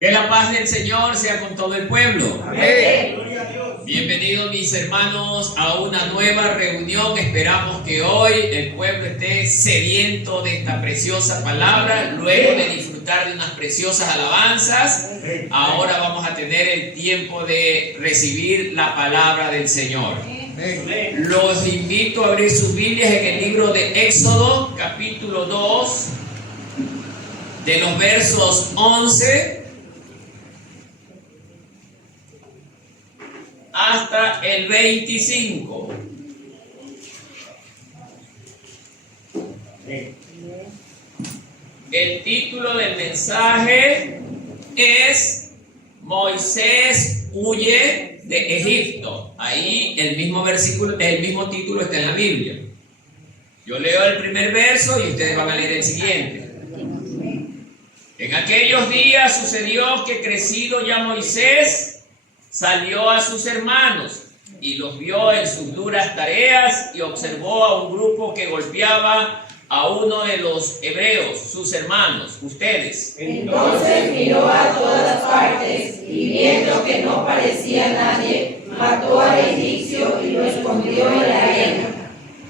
Que la paz del Señor sea con todo el pueblo. Amén. Bienvenidos mis hermanos a una nueva reunión. Esperamos que hoy el pueblo esté sediento de esta preciosa palabra. Luego de disfrutar de unas preciosas alabanzas, ahora vamos a tener el tiempo de recibir la palabra del Señor. Los invito a abrir sus Biblias en el libro de Éxodo, capítulo 2, de los versos 11 hasta el 25. El título del mensaje es Moisés huye de Egipto. Ahí el mismo versículo, el mismo título está en la Biblia. Yo leo el primer verso y ustedes van a leer el siguiente. En aquellos días sucedió que crecido ya Moisés salió a sus hermanos y los vio en sus duras tareas y observó a un grupo que golpeaba a uno de los hebreos, sus hermanos, ustedes. Entonces miró a todas partes y viendo que no parecía nadie, mató al egipcio y lo escondió en la arena.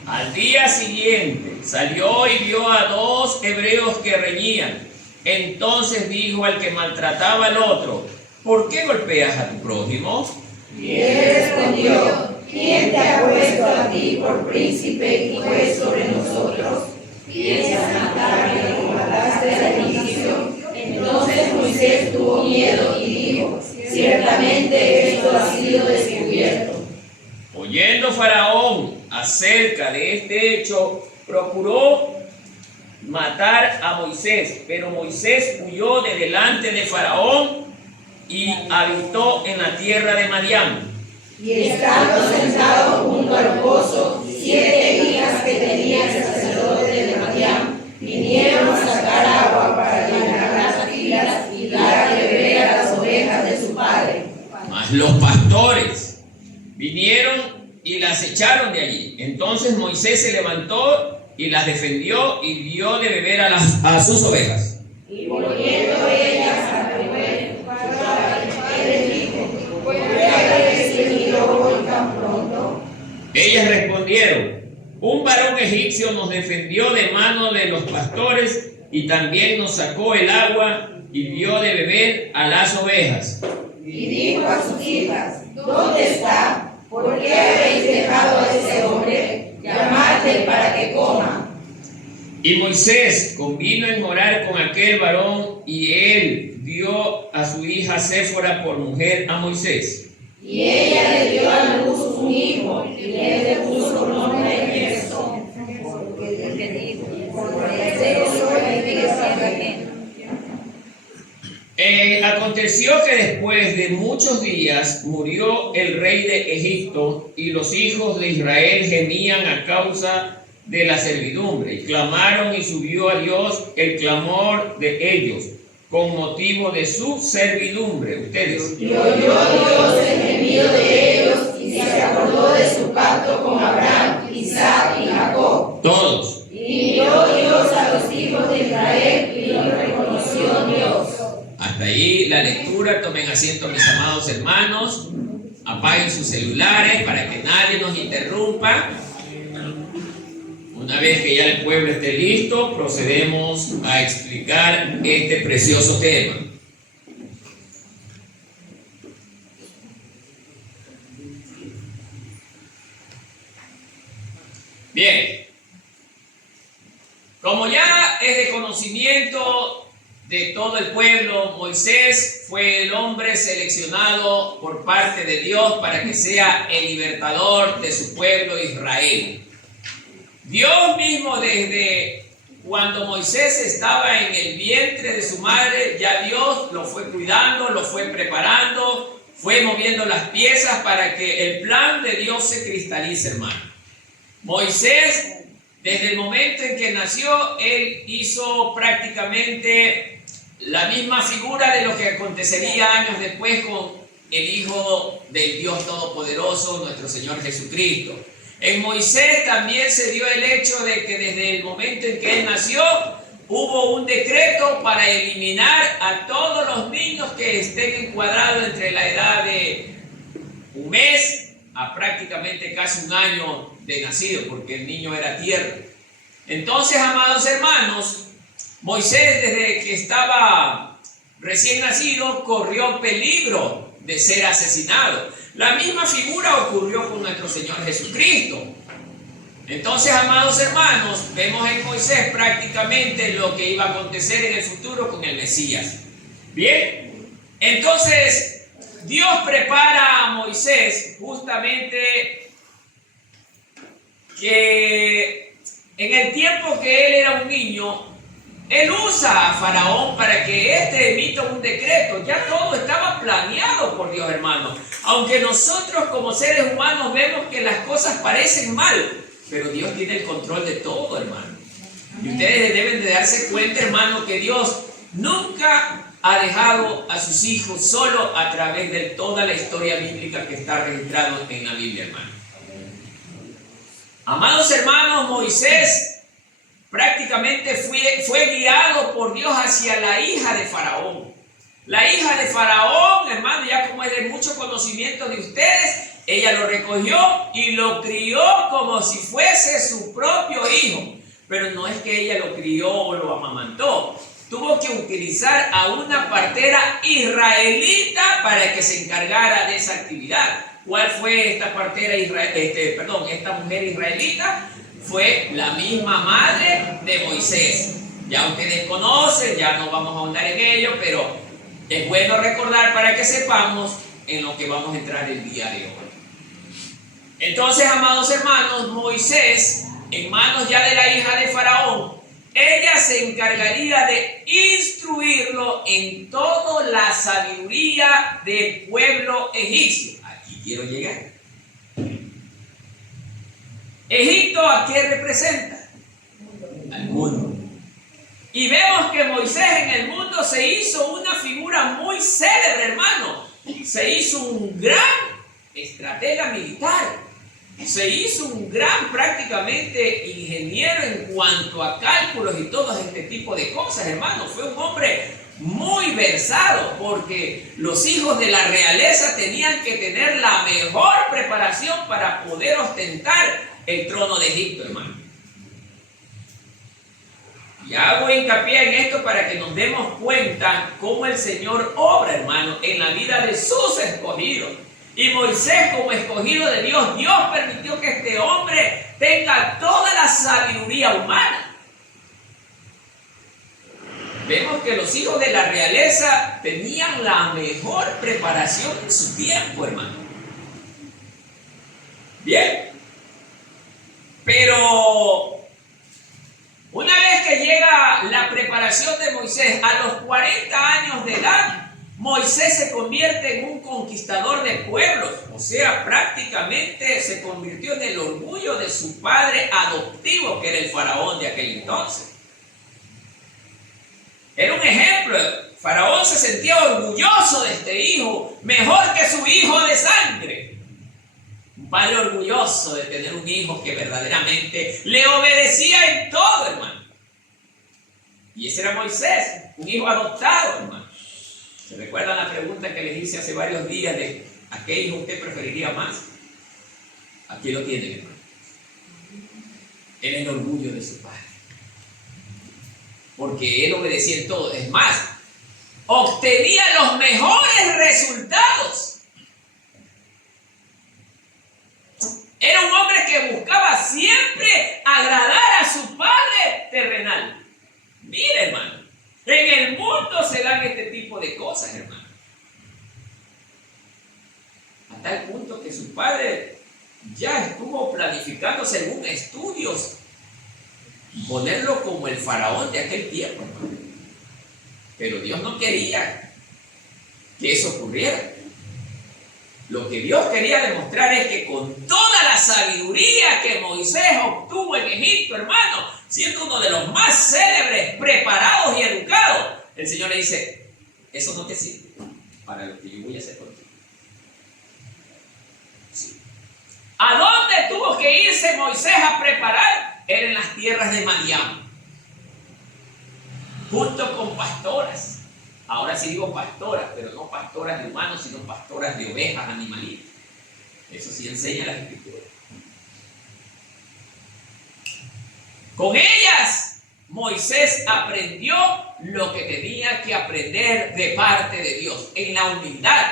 Al día siguiente salió y vio a dos hebreos que reñían. Entonces dijo al que maltrataba al otro: ¿por qué golpeas a tu prójimo? Y él respondió: ¿quién te ha puesto a ti por príncipe y juez sobre nosotros? ¿Piensas matarme como mataste al egipcio? Entonces Moisés tuvo miedo y dijo: ciertamente esto ha sido descubierto. Oyendo Faraón acerca de este hecho, procuró matar a Moisés, pero Moisés huyó de delante de Faraón y habitó en la tierra de Madián. Y estando sentado junto al pozo, 7 hijas que tenía el sacerdote de Madián vinieron a sacar agua para llenar las pilas y dar de beber a las ovejas de su padre. Mas los pastores vinieron y las echaron de allí. Entonces Moisés se levantó y las defendió y dio de beber a sus ovejas. Y volviendo ellas a beber, él dijo: ¿por qué habéis venido hoy tan pronto? Ellas respondieron: un varón egipcio nos defendió de mano de los pastores y también nos sacó el agua y dio de beber a las ovejas. Y dijo a sus hijas: ¿dónde está? ¿Por qué habéis dejado a ese hombre? Llamadle para que coma. Y Moisés convino en morar con aquel varón, y él dio a su hija Séfora por mujer a Moisés. Y ella le dio a luz un hijo, y le puso por nombre Gersón. Aconteció que después de muchos días murió el rey de Egipto, y los hijos de Israel gemían a causa de la servidumbre, y clamaron, y subió a Dios el clamor de ellos con motivo de su servidumbre. Ustedes. Y oyó Dios el gemido de ellos, y se acordó de su pacto con Abraham, Isaac y Jacob. Todos. Y miró Dios a los hijos de Israel y los reconoció Dios. Hasta ahí la lectura. Tomen asiento, mis amados hermanos. Apaguen sus celulares para que nadie nos interrumpa. Una vez que ya el pueblo esté listo, procedemos a explicar este precioso tema. Bien, como ya es de conocimiento de todo el pueblo, Moisés fue el hombre seleccionado por parte de Dios para que sea el libertador de su pueblo Israel. Dios mismo, desde cuando Moisés estaba en el vientre de su madre, ya Dios lo fue cuidando, lo fue preparando, fue moviendo las piezas para que el plan de Dios se cristalice, hermano. Moisés, desde el momento en que nació, él hizo prácticamente la misma figura de lo que acontecería años después con el Hijo del Dios Todopoderoso, nuestro Señor Jesucristo. En Moisés también se dio el hecho de que desde el momento en que él nació, hubo un decreto para eliminar a todos los niños que estén encuadrados entre la edad de un mes a prácticamente casi un año de nacido, porque el niño era tierno. Entonces, amados hermanos, Moisés, desde que estaba recién nacido, corrió peligro de ser asesinado. La misma figura ocurrió con nuestro Señor Jesucristo. Entonces, amados hermanos, vemos en Moisés prácticamente lo que iba a acontecer en el futuro con el Mesías. Bien, entonces Dios prepara a Moisés justamente que en el tiempo que él era un niño, él usa a Faraón para que éste emita un decreto. Ya todo estaba planeado por Dios, hermanos. Aunque nosotros como seres humanos vemos que las cosas parecen mal, pero Dios tiene el control de todo, hermano. Y ustedes deben de darse cuenta, hermano, que Dios nunca ha dejado a sus hijos solo a través de toda la historia bíblica que está registrada en la Biblia, hermano. Amados hermanos, Moisés prácticamente fue guiado por Dios hacia la hija de Faraón. La hija de Faraón, hermano, ya como es de mucho conocimiento de ustedes, ella lo recogió y lo crió como si fuese su propio hijo. Pero no es que ella lo crió o lo amamantó. Tuvo que utilizar a una partera israelita para que se encargara de esa actividad. ¿Cuál fue esta partera esta mujer israelita? Fue la misma madre de Moisés. Ya ustedes conocen, ya no vamos a ahondar en ello, pero es bueno recordar para que sepamos en lo que vamos a entrar el día de hoy. Entonces, amados hermanos, Moisés, en manos ya de la hija de Faraón, ella se encargaría de instruirlo en toda la sabiduría del pueblo egipcio. Aquí quiero llegar. ¿Egipto a qué representa? Al mundo. Y vemos que Moisés en el mundo se hizo una figura muy célebre, hermano. Se hizo un gran estratega militar. Se hizo un gran prácticamente ingeniero en cuanto a cálculos y todo este tipo de cosas, hermano. Fue un hombre muy versado, porque los hijos de la realeza tenían que tener la mejor preparación para poder ostentar el trono de Egipto, hermano. Y hago hincapié en esto para que nos demos cuenta cómo el Señor obra, hermano, en la vida de sus escogidos. Y Moisés, como escogido de Dios, Dios permitió que este hombre tenga toda la sabiduría humana. Vemos que los hijos de la realeza tenían la mejor preparación en su tiempo, hermano. Bien. Pero una vez que llega la preparación de Moisés, a los 40 años de edad, Moisés se convierte en un conquistador de pueblos. O sea, prácticamente se convirtió en el orgullo de su padre adoptivo, que era el faraón de aquel entonces. Era un ejemplo. Faraón se sentía orgulloso de este hijo, mejor que su hijo de sangre. Un padre orgulloso de tener un hijo que verdaderamente le obedecía en todo, hermano. Y ese era Moisés, un hijo adoptado, hermano. ¿Se recuerdan la pregunta que les hice hace varios días de a qué hijo usted preferiría más? Aquí lo tienen, hermano. Era el orgullo de su padre. Porque él obedecía en todo. Es más, obtenía los mejores resultados. Era un hombre que buscaba siempre agradar a su padre terrenal. Mira, hermano, en el mundo se dan este tipo de cosas, hermano. A tal punto que su padre ya estuvo planificando, según estudios, ponerlo como el faraón de aquel tiempo, hermano. Pero Dios no quería que eso ocurriera. Lo que Dios quería demostrar es que con toda la sabiduría que Moisés obtuvo en Egipto, hermano, siendo uno de los más célebres, preparados y educados, el Señor le dice, eso no te sirve para lo que yo voy a hacer contigo. Sí. ¿A dónde tuvo que irse Moisés a preparar? Era en las tierras de Madián, junto con pastoras. Ahora sí digo pastoras, pero no pastoras de humanos, sino pastoras de ovejas, animalitos. Eso sí enseña las Escrituras. Con ellas, Moisés aprendió lo que tenía que aprender de parte de Dios, en la humildad,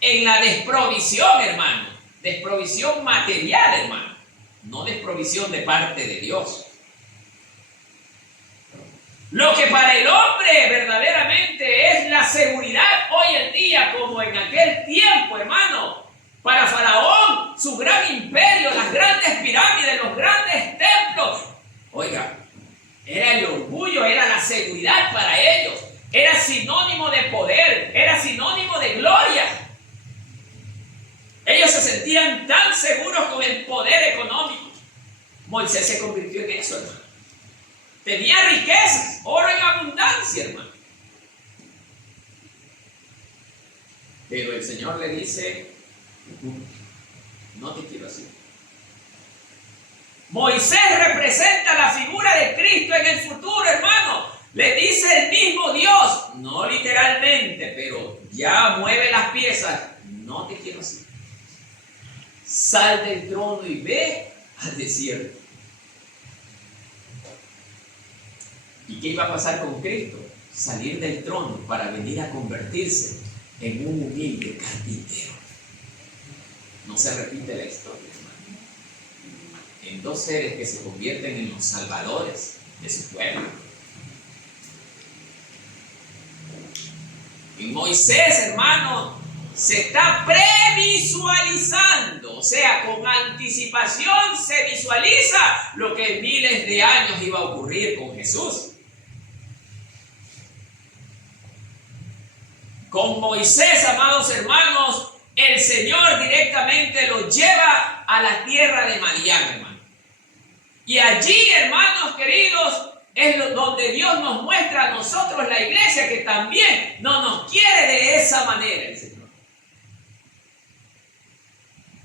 en la desprovisión, hermano, desprovisión material, hermano, no desprovisión de parte de Dios. Lo que para el hombre verdaderamente es la seguridad hoy en día, como en aquel tiempo, hermano, para Faraón, su gran imperio, las grandes pirámides, los grandes templos, oiga, era el orgullo, era la seguridad para ellos, era sinónimo de poder, era sinónimo de gloria. Ellos se sentían tan seguros con el poder económico. Moisés se convirtió en eso, hermano. Tenía riquezas, oro en abundancia, hermano. Pero el Señor le dice, no te quiero así. Moisés representa la figura de Cristo en el futuro, hermano. Le dice el mismo Dios, no literalmente, pero ya mueve las piezas. No te quiero así. Sal del trono y ve al desierto. ¿Y qué iba a pasar con Cristo? Salir del trono para venir a convertirse en un humilde carpintero. No se repite la historia, hermano. En dos seres que se convierten en los salvadores de su pueblo. En Moisés, hermano, se está previsualizando, o sea, con anticipación se visualiza lo que en miles de años iba a ocurrir con Jesús. Con Moisés, amados hermanos, el Señor directamente lo lleva a la tierra de Madián, hermano. Y allí, hermanos queridos, es donde Dios nos muestra a nosotros, la iglesia, que también no nos quiere de esa manera, el Señor.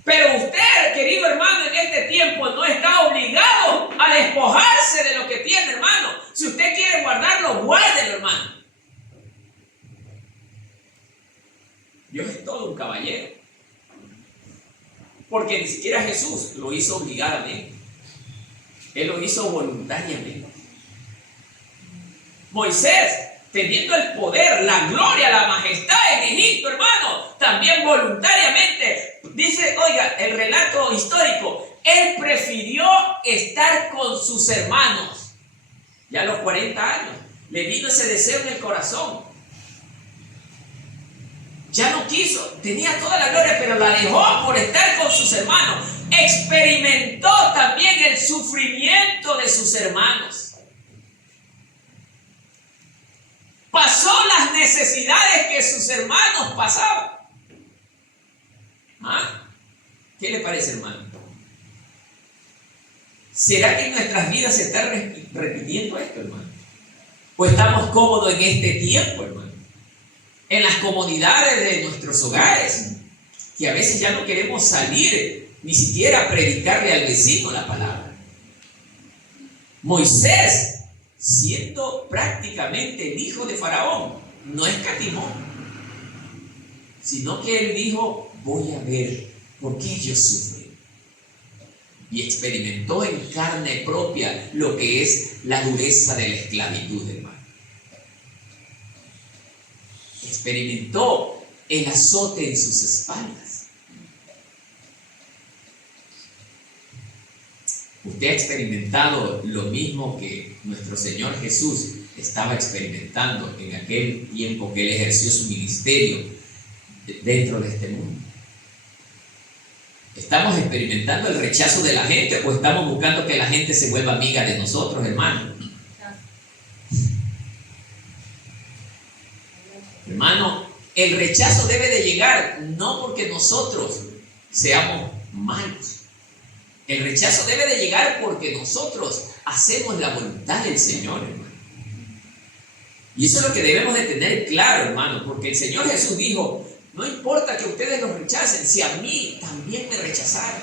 Pero usted, querido hermano, en este tiempo no está obligado a despojarse de lo que tiene, hermano. Si usted quiere guardarlo, guárdelo, hermano. Dios es todo un caballero. Porque ni siquiera Jesús lo hizo obligadamente. Él lo hizo voluntariamente. Moisés, teniendo el poder, la gloria, la majestad en Egipto, hermano, también voluntariamente, dice, oiga, el relato histórico, él prefirió estar con sus hermanos. Ya a los 40 años, le vino ese deseo en el corazón. Ya no quiso, tenía toda la gloria, pero la dejó por estar con sus hermanos. Experimentó también el sufrimiento de sus hermanos. Pasó las necesidades que sus hermanos pasaban. ¿Ah? ¿Qué le parece, hermano? ¿Será que en nuestras vidas se está repitiendo esto, hermano? ¿O estamos cómodos en este tiempo, hermano? En las comodidades de nuestros hogares, que a veces ya no queremos salir ni siquiera a predicarle al vecino la palabra. Moisés, siendo prácticamente el hijo de Faraón, no escatimó, sino que él dijo, voy a ver por qué ellos sufren. Y experimentó en carne propia lo que es la dureza de la esclavitud, hermano. Experimentó el azote en sus espaldas. Usted ha experimentado lo mismo que nuestro Señor Jesús estaba experimentando en aquel tiempo que Él ejerció su ministerio dentro de este mundo. ¿Estamos experimentando el rechazo de la gente o estamos buscando que la gente se vuelva amiga de nosotros, hermano? Hermano, el rechazo debe de llegar no porque nosotros seamos malos. El rechazo debe de llegar porque nosotros hacemos la voluntad del Señor, hermano. Y eso es lo que debemos de tener claro, hermano, porque el Señor Jesús dijo, no importa que ustedes los rechacen, si a mí también me rechazaron.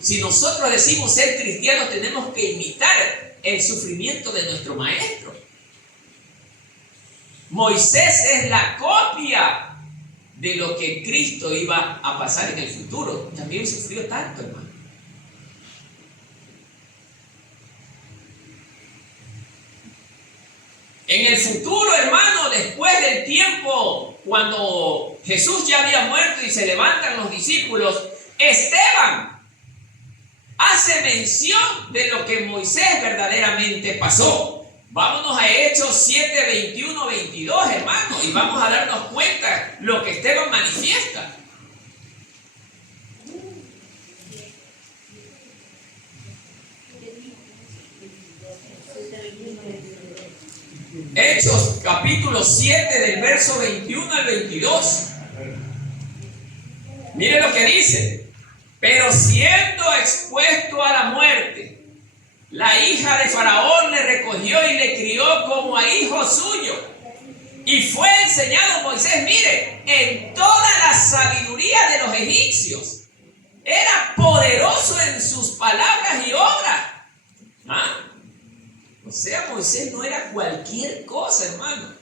Si nosotros decimos ser cristianos, tenemos que imitar el sufrimiento de nuestro Maestro. Moisés es la copia de lo que Cristo iba a pasar en el futuro. También sufrió tanto, hermano. En el futuro, hermano, después del tiempo, cuando Jesús ya había muerto y se levantan los discípulos, Esteban hace mención de lo que Moisés verdaderamente pasó. Vámonos a Hechos 7, 21, 22, hermano, y vamos a darnos cuenta lo que Esteban manifiesta. Hechos capítulo 7 del verso 21 al 22. Mire lo que dice. Pero siendo expuesto a la muerte, la hija de Faraón le recogió y le crió como a hijo suyo. Y fue enseñado Moisés, mire, en toda la sabiduría de los egipcios. Era poderoso en sus palabras y obras. ¿Ah? O sea, Moisés no era cualquier cosa, hermano.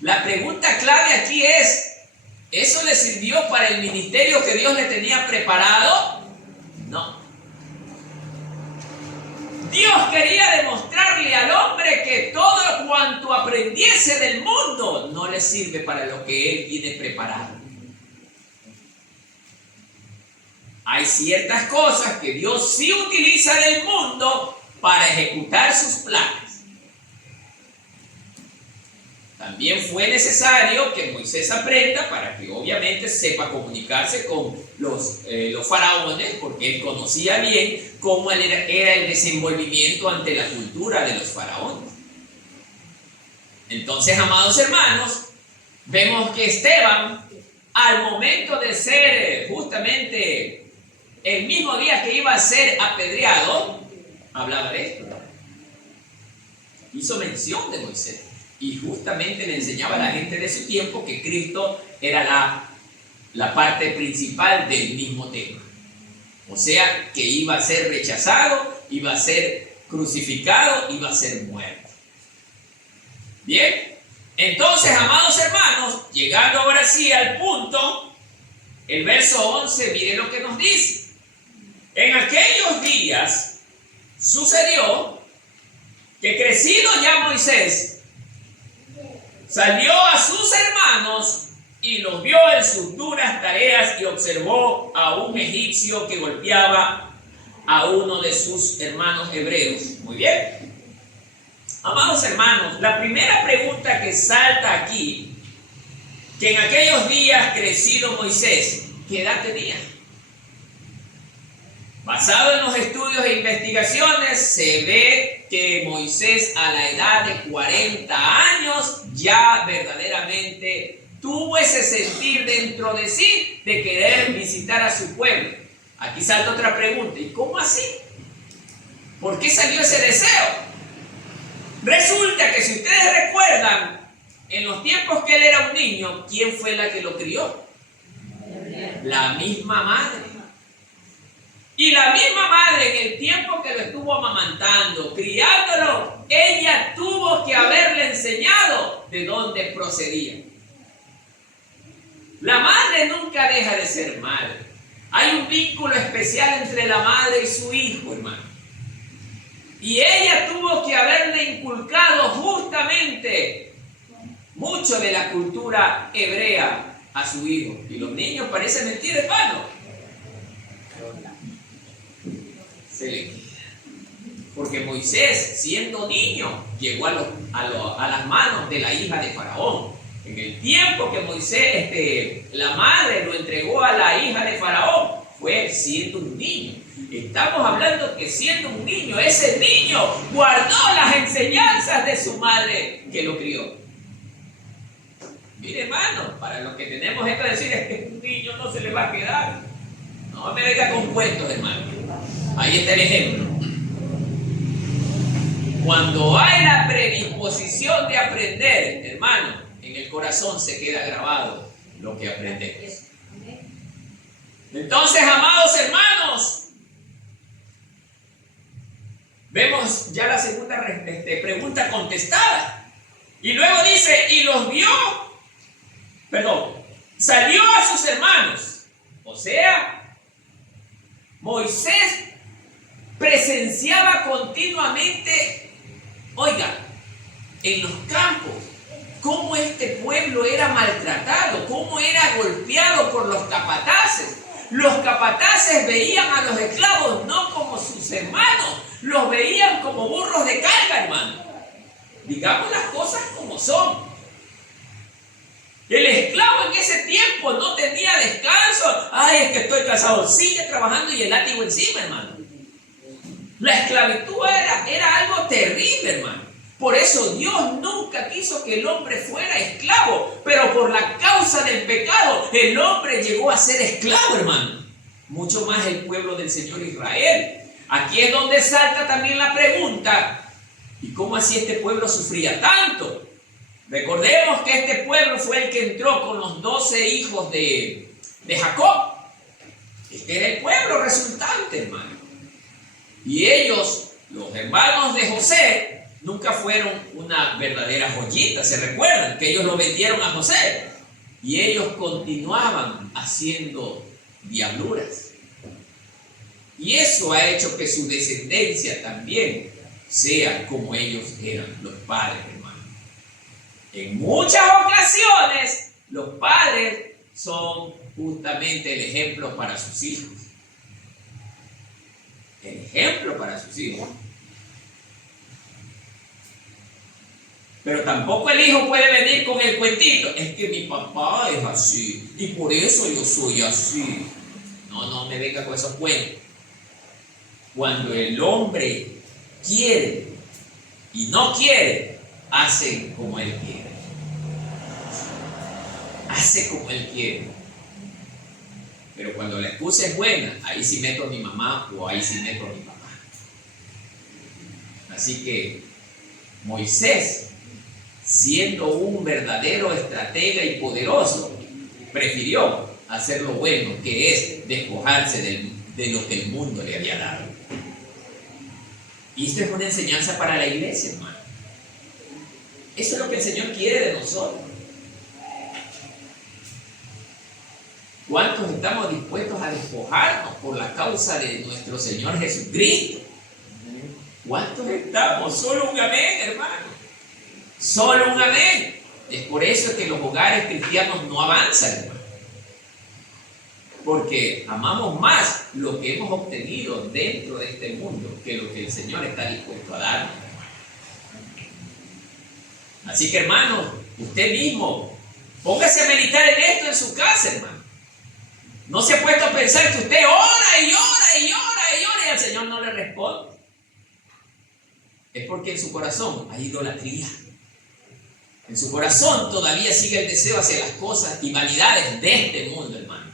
La pregunta clave aquí es, ¿eso le sirvió para el ministerio que Dios le tenía preparado? No. Dios quería demostrarle al hombre que todo cuanto aprendiese del mundo no le sirve para lo que él tiene preparado. Hay ciertas cosas que Dios sí utiliza del mundo para ejecutar sus planes. También fue necesario que Moisés aprenda para que obviamente sepa comunicarse con los faraones, porque él conocía bien cómo era el desenvolvimiento ante la cultura de los faraones. Entonces, amados hermanos, vemos que Esteban, al momento de ser justamente el mismo día que iba a ser apedreado, hablaba de esto. Hizo mención de Moisés. Y justamente le enseñaba a la gente de su tiempo que Cristo era la parte principal del mismo tema. O sea, que iba a ser rechazado, iba a ser crucificado, iba a ser muerto. Bien, entonces, amados hermanos, llegando ahora sí al punto, el verso 11, mire lo que nos dice. En aquellos días sucedió que crecido ya Moisés, salió a sus hermanos y los vio en sus duras tareas y observó a un egipcio que golpeaba a uno de sus hermanos hebreos. Muy bien. Amados hermanos, la primera pregunta que salta aquí, que en aquellos días crecido Moisés, ¿qué edad tenía? Basado en los estudios e investigaciones, se ve que Moisés a la edad de 40 años ya verdaderamente tuvo ese sentir dentro de sí de querer visitar a su pueblo. Aquí salta otra pregunta, ¿y cómo así? ¿Por qué salió ese deseo? Resulta que si ustedes recuerdan, en los tiempos que él era un niño, ¿quién fue la que lo crió? La misma madre. Y la misma madre, en el tiempo que lo estuvo amamantando, criándolo, ella tuvo que haberle enseñado de dónde procedía. La madre nunca deja de ser madre. Hay un vínculo especial entre la madre y su hijo, hermano. Y ella tuvo que haberle inculcado justamente mucho de la cultura hebrea a su hijo. Y los niños parecen mentir, hermano. Porque Moisés, siendo niño, llegó a las manos de la hija de Faraón. En el tiempo que Moisés, la madre lo entregó a la hija de Faraón, fue siendo un niño. Estamos hablando que siendo un niño, ese niño guardó las enseñanzas de su madre que lo crió. Mire, hermano, para los que tenemos esto de decir es que un niño no se le va a quedar. No me venga con cuentos, hermano. Ahí está el ejemplo. Cuando hay la predisposición de aprender, hermano, en el corazón se queda grabado lo que aprendemos. Entonces, amados hermanos, vemos ya la segunda pregunta contestada. Y luego dice, y los salió a sus hermanos. O sea, Moisés presenciaba continuamente, oiga, en los campos, cómo este pueblo era maltratado, cómo era golpeado por los capataces. Los capataces veían a los esclavos no como sus hermanos, los veían como burros de carga, hermano. Digamos las cosas como son. El esclavo en ese tiempo no tenía descanso. Ay, es que estoy cansado. Sigue trabajando y el látigo encima, hermano. La esclavitud era algo terrible, hermano. Por eso Dios nunca quiso que el hombre fuera esclavo. Pero por la causa del pecado, el hombre llegó a ser esclavo, hermano. Mucho más el pueblo del Señor Israel. Aquí es donde salta también la pregunta: ¿y cómo así este pueblo sufría tanto? Recordemos que este pueblo fue el que entró con los 12 hijos de Jacob. Este era el pueblo resultante, hermano. Y ellos, los hermanos de José, nunca fueron una verdadera joyita. ¿Se recuerdan? Que ellos lo vendieron a José. Y ellos continuaban haciendo diabluras. Y eso ha hecho que su descendencia también sea como ellos eran, los padres, hermano. En muchas ocasiones, los padres son justamente el ejemplo para sus hijos. El ejemplo para sus hijos. Pero tampoco el hijo puede venir con el cuentito: es que mi papá es así y por eso yo soy así. No me venga con esos cuentos. Cuando el hombre quiere y no quiere, hace como él quiere. Hace como él quiere. Pero cuando la excusa es buena, ahí sí meto a mi mamá o ahí sí meto a mi papá. Así que Moisés, siendo un verdadero estratega y poderoso, prefirió hacer lo bueno, que es despojarse de lo que el mundo le había dado. Y esto es una enseñanza para la iglesia, hermano. Eso es lo que el Señor quiere de nosotros. ¿Cuántos estamos dispuestos a despojarnos por la causa de nuestro Señor Jesucristo? ¿Cuántos estamos? Solo un amén, hermano. Solo un amén. Es por eso que los hogares cristianos no avanzan, hermano. Porque amamos más lo que hemos obtenido dentro de este mundo que lo que el Señor está dispuesto a darnos. Así que, hermano, usted mismo, póngase a meditar en esto en su casa, hermano. No se ha puesto a pensar que usted ora y ora y ora y ora y al Señor no le responde. Es porque en su corazón hay idolatría. En su corazón todavía sigue el deseo hacia las cosas y vanidades de este mundo, hermano.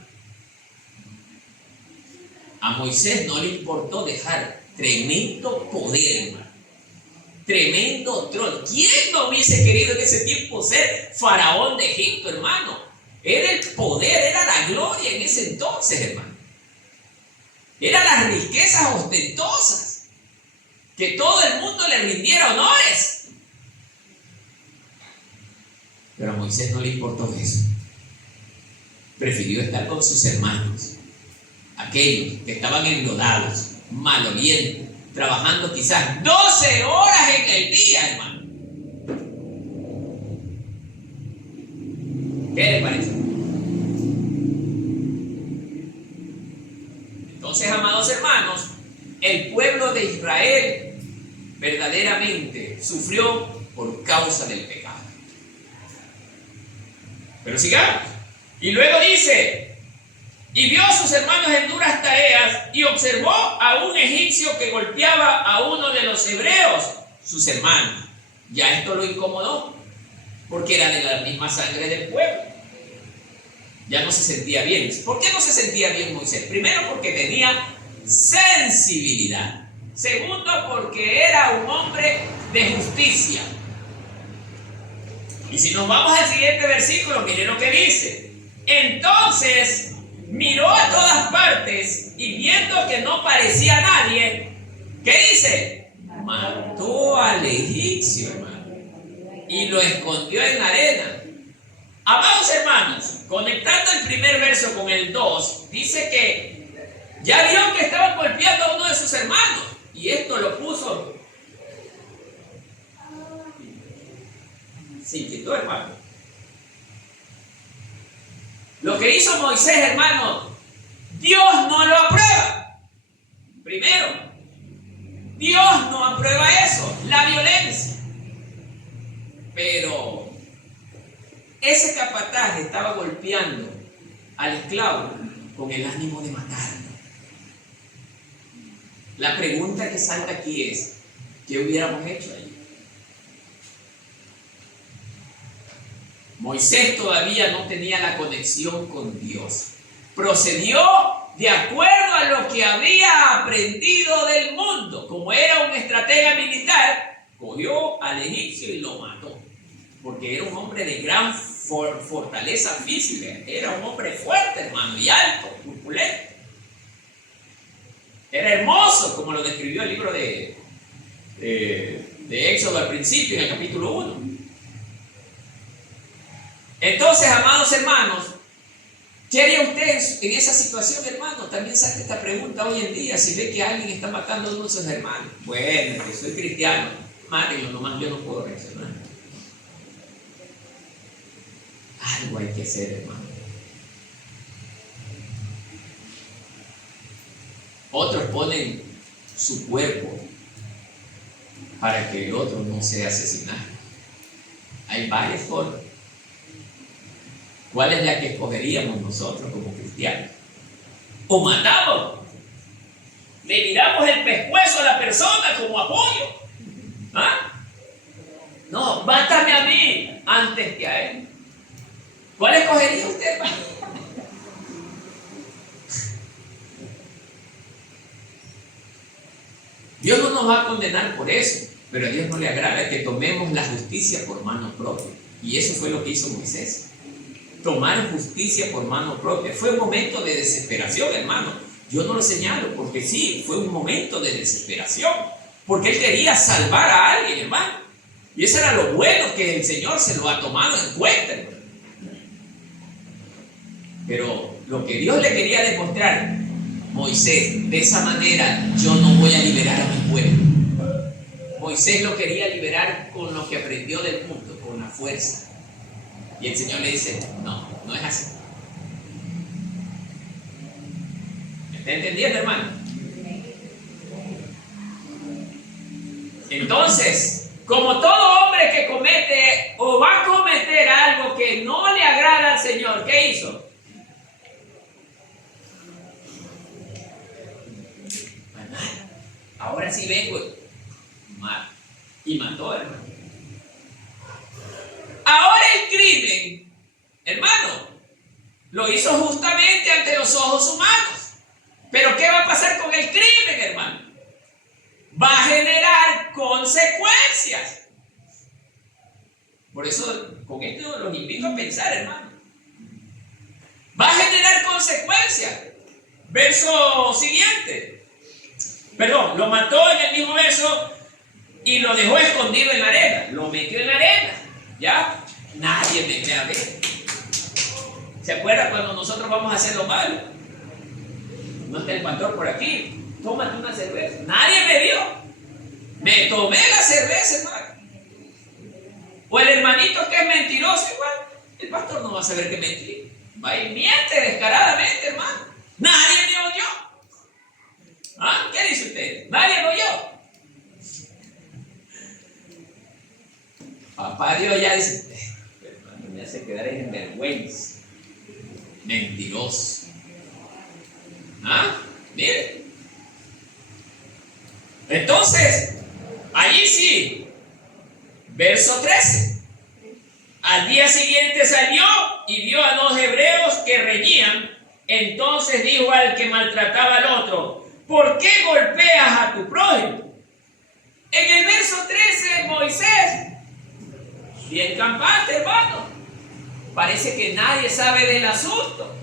A Moisés no le importó dejar tremendo poder, hermano. Tremendo trono. ¿Quién no hubiese querido en ese tiempo ser faraón de Egipto, hermano? Era el poder, era la gloria en ese entonces, hermano. Eran las riquezas ostentosas. Que todo el mundo le rindiera honores. Pero a Moisés no le importó eso. Prefirió estar con sus hermanos. Aquellos que estaban enlodados, malolientes, trabajando quizás 12 horas en el día, hermano. ¿Qué les parece? Entonces, amados hermanos, el pueblo de Israel verdaderamente sufrió por causa del pecado. Pero sigamos. Y luego dice: y vio a sus hermanos en duras tareas y observó a un egipcio que golpeaba a uno de los hebreos, sus hermanos. Ya esto lo incomodó, porque era de la misma sangre del pueblo. Ya no se sentía bien. ¿Por qué no se sentía bien Moisés? Primero, porque tenía sensibilidad. Segundo, porque era un hombre de justicia. Y si nos vamos al siguiente versículo, miren lo que dice. Entonces miró a todas partes y viendo que no parecía nadie, ¿qué dice? Mató al egipcio, hermano, y lo escondió en la arena. Amados hermanos, conectando el primer verso con el 2, dice que ya vio que estaban golpeando a uno de sus hermanos. Y esto lo puso sin quitó, hermano. Lo que hizo Moisés, hermano, Dios no lo aprueba. Primero, Dios no aprueba eso, la violencia. Pero ese capataz estaba golpeando al esclavo con el ánimo de matarlo. La pregunta que salta aquí es, ¿qué hubiéramos hecho allí? Moisés todavía no tenía la conexión con Dios. Procedió de acuerdo a lo que había aprendido del mundo. Como era un estratega militar, cogió al egipcio y lo mató. Porque era un hombre de gran fortaleza física. Era un hombre fuerte, hermano, y alto, corpulento. Era hermoso, como lo describió el libro de Éxodo al principio, en el capítulo 1. Entonces, amados hermanos, ¿qué haría usted en esa situación, hermano? También saque esta pregunta hoy en día, si ve que alguien está matando a uno de sus hermanos. Bueno, que soy cristiano, mátenlo, nomás yo no puedo reaccionar. Algo hay que hacer, hermano. Otros ponen su cuerpo para que el otro no sea asesinado. Hay varias formas. ¿Cuál es la que escogeríamos nosotros como cristianos? O matamos, le miramos el pescuezo a la persona como apoyo. ¿Ah? No, mátame a mí antes que a él. ¿Cuál escogería usted, hermano? Dios no nos va a condenar por eso, pero a Dios no le agrada que tomemos la justicia por mano propia. Y eso fue lo que hizo Moisés. Tomar justicia por mano propia. Fue un momento de desesperación, hermano. Yo no lo señalo porque sí, fue un momento de desesperación. Porque él quería salvar a alguien, hermano. Y eso era lo bueno, que el Señor se lo ha tomado en cuenta, hermano. Pero lo que Dios le quería demostrar, Moisés, de esa manera yo no voy a liberar a mi pueblo. Moisés lo quería liberar con lo que aprendió del mundo, con la fuerza. Y el Señor le dice, no, no es así. ¿Me está entendiendo, hermano? Entonces, como todo hombre que comete o va a cometer algo que no le agrada al Señor, ¿qué hizo? Ahora sí vengo y mató, hermano. Ahora el crimen, hermano, lo hizo justamente ante los ojos humanos. Pero ¿qué va a pasar con el crimen, hermano? Va a generar consecuencias. Por eso, con esto los invito a pensar, hermano. Va a generar consecuencias. Verso siguiente. Perdón, lo mató en el mismo verso y lo dejó escondido en la arena. Lo metió en la arena. ¿Ya? Nadie me ve a ver. ¿Se acuerda cuando nosotros vamos a hacer lo malo? No está el pastor por aquí. Tómate una cerveza. Nadie me vio. Me tomé la cerveza, hermano. O el hermanito que es mentiroso, igual. El pastor no va a saber que mentir. Va y miente descaradamente, hermano. Nadie me oyó. ¿Ah? ¿Qué dice usted? Nadie me oyó. Papá Dios ya dice, hermano, me hace quedar en vergüenza. Mentiroso. ¿Ah? Mire. Entonces, allí sí. Verso 13. Al día siguiente salió y vio a dos hebreos que reñían. Entonces dijo al que maltrataba al otro, ¿por qué golpeas a tu prójimo? En el verso 13, Moisés, bien campante, hermano. Parece que nadie sabe del asunto.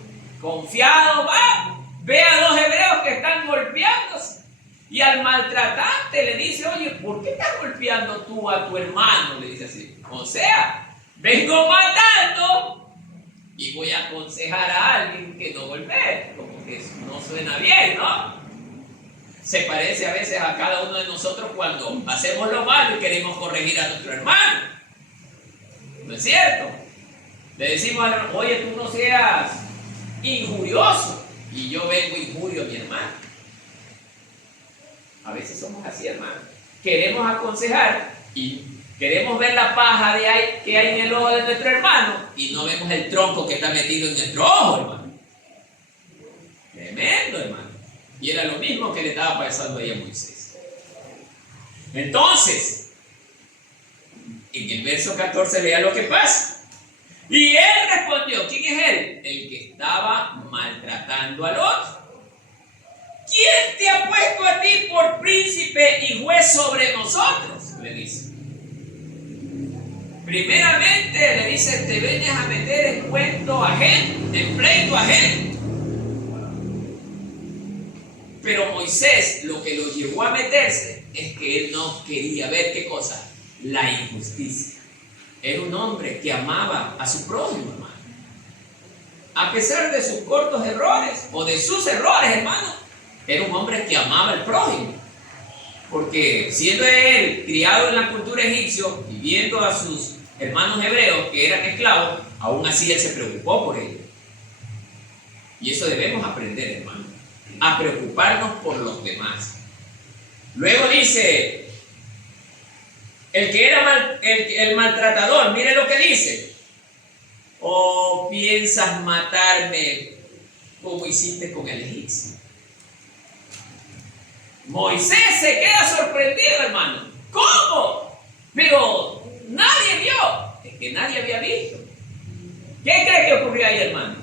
Confiado va, ve a dos hebreos que están golpeándose. Y al maltratante le dice, oye, ¿por qué estás golpeando tú a tu hermano? Le dice así. O sea, vengo matando y voy a aconsejar a alguien que no golpee, como que no suena bien, ¿no? Se parece a veces a cada uno de nosotros cuando hacemos lo malo y queremos corregir a nuestro hermano. ¿No es cierto? Le decimos al hermano, oye, tú no seas injurioso, y yo vengo injurio a mi hermano. A veces somos así, hermano. Queremos aconsejar y queremos ver la paja que hay en el ojo de nuestro hermano y no vemos el tronco que está metido en nuestro ojo, hermano. Tremendo, hermano. Y era lo mismo que le estaba pasando ahí a Moisés. Entonces, en el verso 14 lea lo que pasa. Y él respondió, ¿quién es él? El que estaba maltratando al otro. ¿Quién te ha puesto a ti por príncipe y juez sobre nosotros? Le dice. Primeramente le dice, te vienes a meter en cuento ajeno, en pleito ajeno. Pero Moisés lo que lo llevó a meterse es que él no quería ver qué cosa, la injusticia. Era un hombre que amaba a su prójimo, hermano. A pesar de sus cortos errores o de sus errores, hermano, era un hombre que amaba al prójimo. Porque siendo él criado en la cultura egipcia y viendo a sus hermanos hebreos que eran esclavos, aún así él se preocupó por ellos. Y eso debemos aprender, hermano, a preocuparnos por los demás. Luego dice, el que era el maltratador, mire lo que dice. ¿O piensas matarme como hiciste con el egipcio? Moisés se queda sorprendido, hermano. ¿Cómo? Pero nadie vio. Es que nadie había visto. ¿Qué cree que ocurrió ahí, hermano?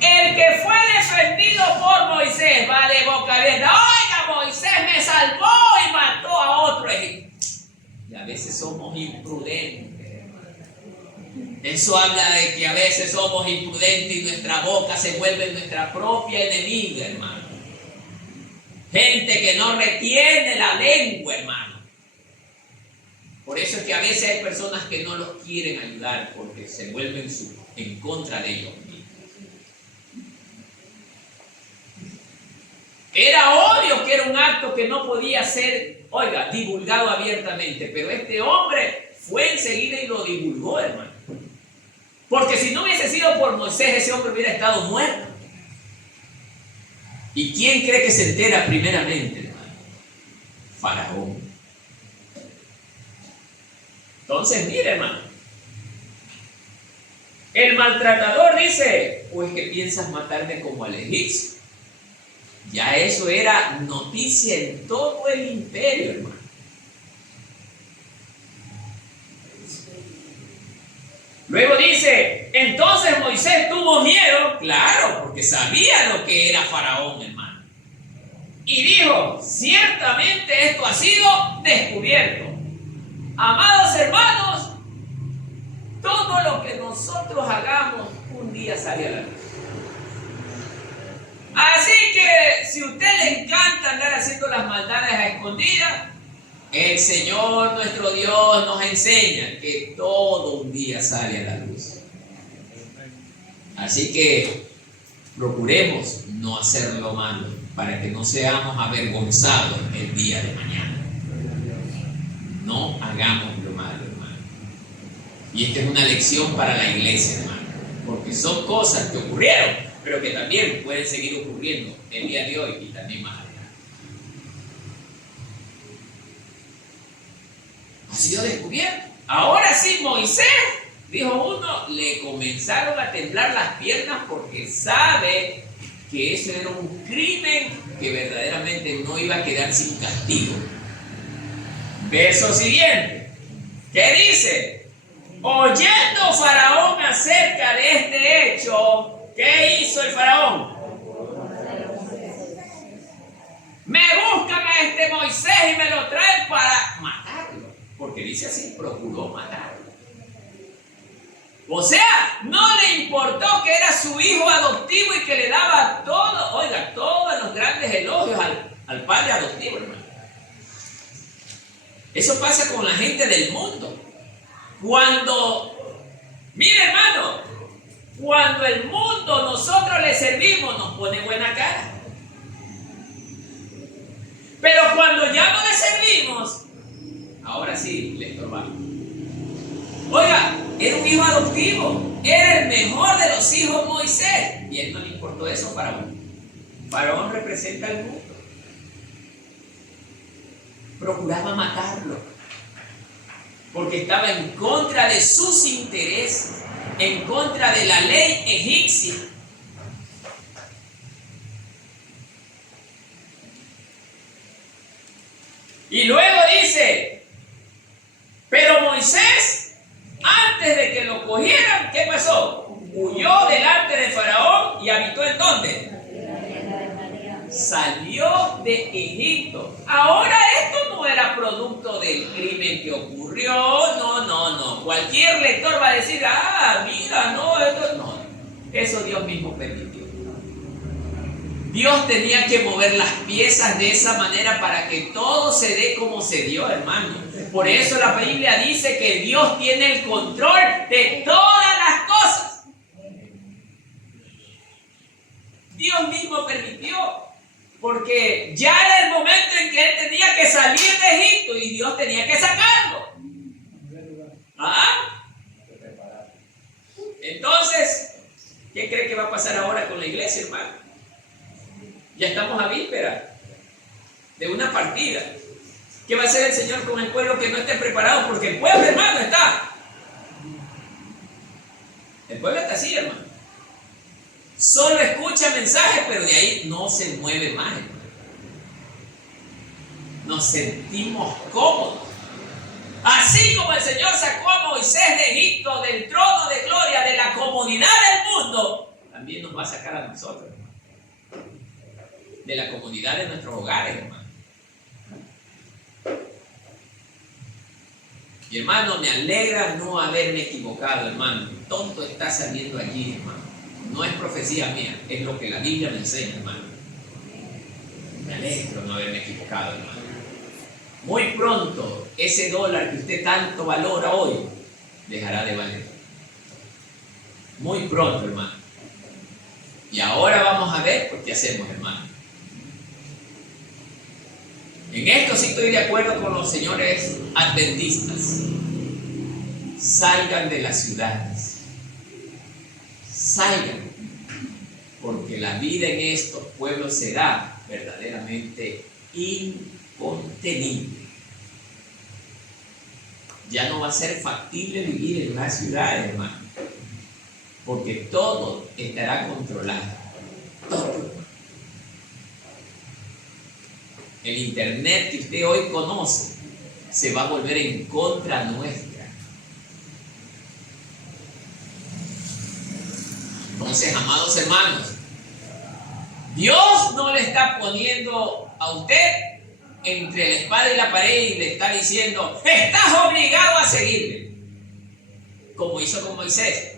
El que fue defendido por Moisés va de boca abierta. Oiga, Moisés me salvó y mató a otro egipcio. Y a veces somos imprudentes. Eso habla de que a veces somos imprudentes y nuestra boca se vuelve nuestra propia enemiga, hermano. Gente que no retiene la lengua, hermano. Por eso es que a veces hay personas que no los quieren ayudar porque se vuelven en contra de ellos mismos. Era obvio que era un acto que no podía ser, oiga, divulgado abiertamente, pero este hombre fue enseguida y lo divulgó, hermano. Porque si no hubiese sido por Moisés, ese hombre hubiera estado muerto. ¿Y quién cree que se entera primeramente, hermano? Faraón. Entonces, mire, hermano. El maltratador dice, pues que piensas matarme como al egipcio. Ya eso era noticia en todo el imperio, hermano. Luego dice, entonces Moisés tuvo miedo, claro, porque sabía lo que era Faraón, hermano. Y dijo, ciertamente esto ha sido descubierto. Amados hermanos, todo lo que nosotros hagamos un día sale a la luz. Así que si a usted le encanta andar haciendo las maldades a escondidas, el Señor nuestro Dios nos enseña que todo un día sale a la luz. Así que procuremos no hacer lo malo para que no seamos avergonzados el día de mañana. No hagamos lo malo, hermano. Y esta es una lección para la iglesia, hermano, porque son cosas que ocurrieron, pero que también pueden seguir ocurriendo el día de hoy y también más adelante. Ha sido descubierto. Ahora sí, Moisés, dijo uno, le comenzaron a temblar las piernas porque sabe que eso era un crimen que verdaderamente no iba a quedar sin castigo. Verso siguiente. ¿Qué dice? Oyendo Faraón acerca de este hecho, ¿qué hizo el Faraón? Me buscan a este Moisés y me lo traen para matarlo. Porque dice así, procuró matarlo. O sea, no le importó que era su hijo adoptivo y que le daba todo, oiga, todos los grandes elogios al padre adoptivo, hermano. Eso pasa con la gente del mundo. Cuando, mire hermano, Cuando el mundo nosotros le servimos, nos pone buena cara. Pero cuando ya no le servimos, ahora sí le estorbamos. Oiga, era un hijo adoptivo, era el mejor de los hijos Moisés. Y a él no le importó eso a Faraón. Faraón representa al mundo. Procuraba matarlo, porque estaba en contra de sus intereses, en contra de la ley egipcia. Y luego dice, pero Moisés, antes de que lo cogieran, ¿qué pasó? Huyó delante de Faraón y habitó ¿en dónde? Salió de Egipto. Ahora esto no era producto del crimen que ocurrió. No. Cualquier lector va a decir, mira, no, esto no. Eso Dios mismo permitió. Dios tenía que mover las piezas de esa manera para que todo se dé como se dio, hermano. Por eso la Biblia dice que Dios tiene el control de todas las cosas. Dios mismo permitió, porque ya era el momento en que él tenía que salir de Egipto y Dios tenía que sacarlo. Entonces, ¿qué cree que va a pasar ahora con la iglesia, hermano? Ya estamos a víspera de una partida. ¿Qué va a hacer el Señor con el pueblo que no esté preparado? Porque el pueblo, hermano, está. El pueblo está así, hermano. Solo escucha mensajes, pero de ahí no se mueve más, hermano. Nos sentimos cómodos. Así como el Señor sacó a Moisés de Egipto, del trono de gloria, de la comodidad del mundo, también nos va a sacar a nosotros, hermano. De la comodidad de nuestros hogares, hermano. Y hermano, me alegra no haberme equivocado, hermano. Tonto está saliendo allí, hermano. No es profecía mía, es lo que la Biblia me enseña, hermano. Me alegro no haberme equivocado, hermano. Muy pronto, ese dólar que usted tanto valora hoy, dejará de valer. Muy pronto, hermano. Y ahora vamos a ver qué hacemos, hermano. En esto sí estoy de acuerdo con los señores adventistas. Salgan de las ciudades. Salgan. Porque la vida en estos pueblos será verdaderamente incontenible. Ya no va a ser factible vivir en las ciudades, hermano. Porque todo estará controlado. Todo. El internet que usted hoy conoce se va a volver en contra nuestra. Entonces, amados hermanos, Dios no le está poniendo a usted entre la espada y la pared y le está diciendo, estás obligado a seguirme, como hizo con Moisés.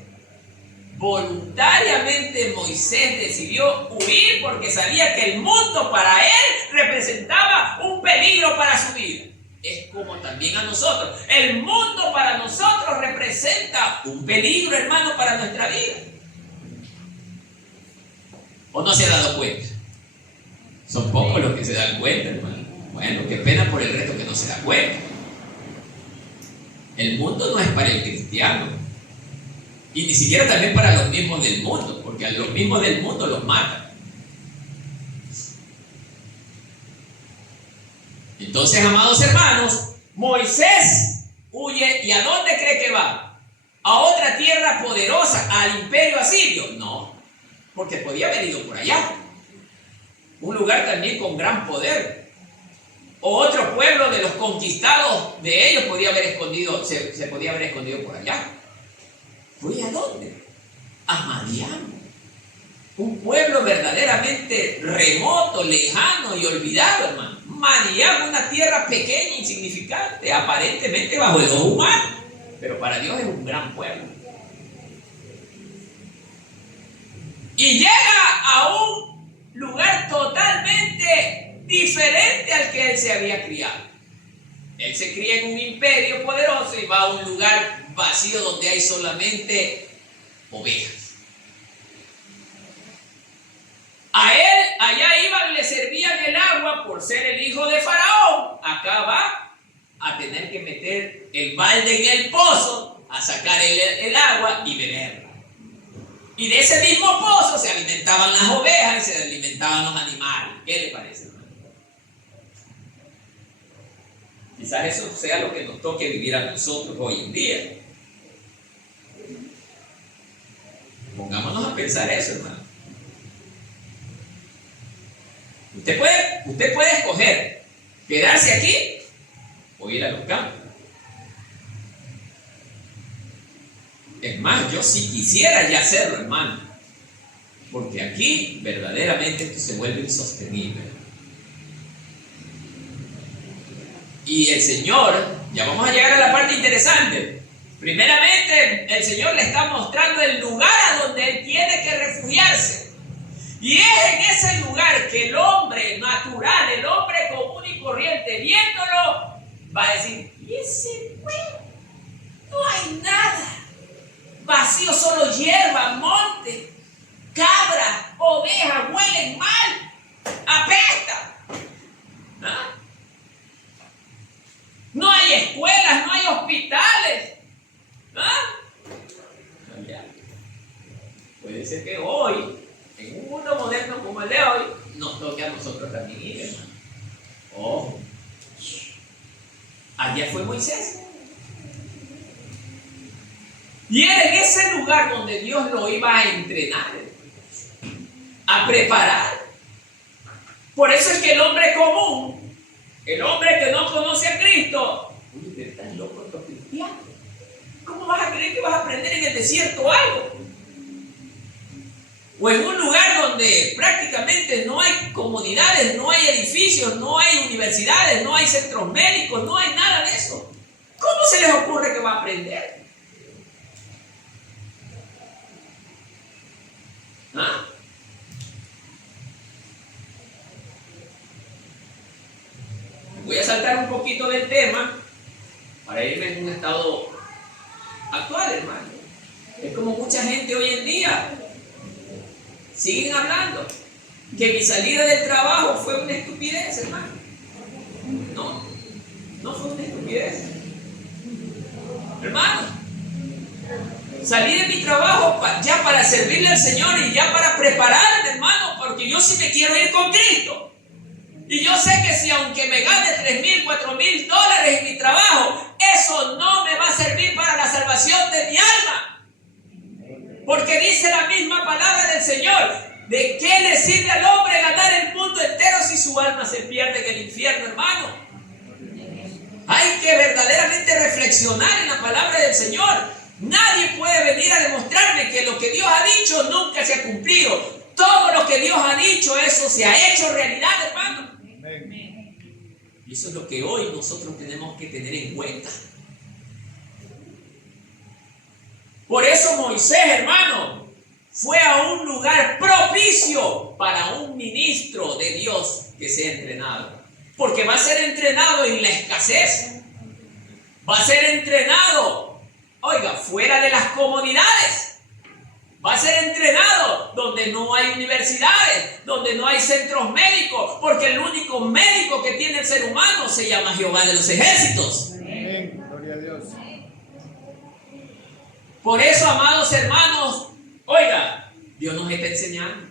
Voluntariamente Moisés decidió huir porque sabía que el mundo para él representaba un peligro para su vida. Es como también a nosotros. El mundo para nosotros representa un peligro, hermano, para nuestra vida. ¿O no se ha dado cuenta? Son pocos los que se dan cuenta, hermano. Bueno, qué pena por el resto que no se da cuenta. El mundo no es para el cristiano. Y ni siquiera también para los mismos del mundo, porque a los mismos del mundo los matan. Entonces, amados hermanos, Moisés huye, ¿y a dónde cree que va? ¿A otra tierra poderosa, al imperio asirio? No, porque podía haber ido por allá. Un lugar también con gran poder. O otro pueblo de los conquistados de ellos podía haber escondido, se podía haber escondido por allá. ¿Fue a dónde? A Madián. Un pueblo verdaderamente remoto, lejano y olvidado, hermano. Madián, una tierra pequeña, insignificante, aparentemente bajo el ojo humano, pero para Dios es un gran pueblo. Y llega a un lugar totalmente diferente al que él se había criado. Él se cría en un imperio poderoso y va a un lugar vacío donde hay solamente ovejas. allá iban, le servían el agua por ser el hijo de Faraón. Acá va a tener que meter el balde en el pozo, a sacar el agua y beberla. Y de ese mismo pozo se alimentaban las ovejas y se alimentaban los animales. ¿Qué le parece, hermano? Quizás eso sea lo que nos toque vivir a nosotros hoy en día. Pongámonos a pensar eso, hermano. Usted puede escoger quedarse aquí o ir a los campos. Es más, yo sí quisiera ya hacerlo, hermano, porque aquí verdaderamente esto se vuelve insostenible. Y el Señor, ya vamos a llegar a la parte interesante. Primeramente, el Señor le está mostrando el lugar a donde Él tiene que refugiarse. Y es en ese lugar que el hombre natural, el hombre común y corriente, viéndolo, va a decir: ¿y ese pueblo? No hay nada. Vacío, solo hierba, monte, cabra, oveja, huelen mal, apesta. ¿Ah? No hay escuelas, no hay hospitales. ¿Ah? Puede ser que hoy, en un mundo moderno como el de hoy, nos toque a nosotros también ir, hermano. Ojo. Allá fue Moisés. Y era en ese lugar donde Dios lo iba a entrenar, a preparar. Por eso es que el hombre común, el hombre que no conoce a Cristo, uy, estás loco, los cristianos. ¿Cómo vas a creer que vas a aprender en el desierto algo? O en un lugar donde prácticamente no hay comodidades, no hay edificios, no hay universidades, no hay centros médicos, no hay nada de eso. ¿Cómo se les ocurre que va a aprender? ¿Ah? Voy a saltar un poquito del tema para irme en un estado actual, hermano. Es como mucha gente hoy en día siguen hablando que mi salida del trabajo fue una estupidez, hermano. No fue una estupidez, hermano. Salí de mi trabajo ya para servirle al Señor y ya para prepararme, hermano, porque yo sí me quiero ir con Cristo. Y yo sé que si aunque me gane $3,000, $4,000 en mi trabajo, eso no me va a servir para la salvación de mi alma. Porque dice la misma palabra del Señor: ¿de qué le sirve al hombre ganar el mundo entero si su alma se pierde en el infierno, hermano? Hay que verdaderamente reflexionar en la palabra del Señor. Nadie puede venir a demostrarme que lo que Dios ha dicho nunca se ha cumplido. Todo lo que Dios ha dicho, eso se ha hecho realidad, hermano. Y eso es lo que hoy nosotros tenemos que tener en cuenta. Por eso Moisés, hermano, fue a un lugar propicio para un ministro de Dios que sea entrenado. Porque va a ser entrenado en la escasez. Va a ser entrenado, oiga, fuera de las comodidades. Va a ser entrenado donde no hay universidades, donde no hay centros médicos, porque el único médico que tiene el ser humano se llama Jehová de los ejércitos. Amén. Gloria a Dios. Por eso, amados hermanos, oiga, Dios nos está enseñando.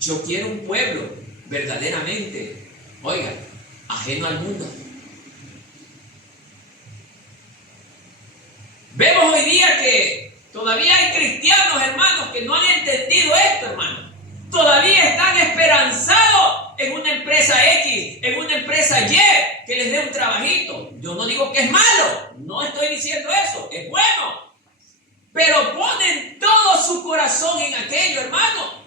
Yo quiero un pueblo verdaderamente, oiga, ajeno al mundo. Vemos hoy día que todavía hay cristianos, hermanos, que no han entendido esto, hermano. Todavía están esperanzados en una empresa X, en una empresa Y, que les dé un trabajito. Yo no digo que es malo, no estoy diciendo eso, es bueno. Pero ponen todo su corazón en aquello, hermano.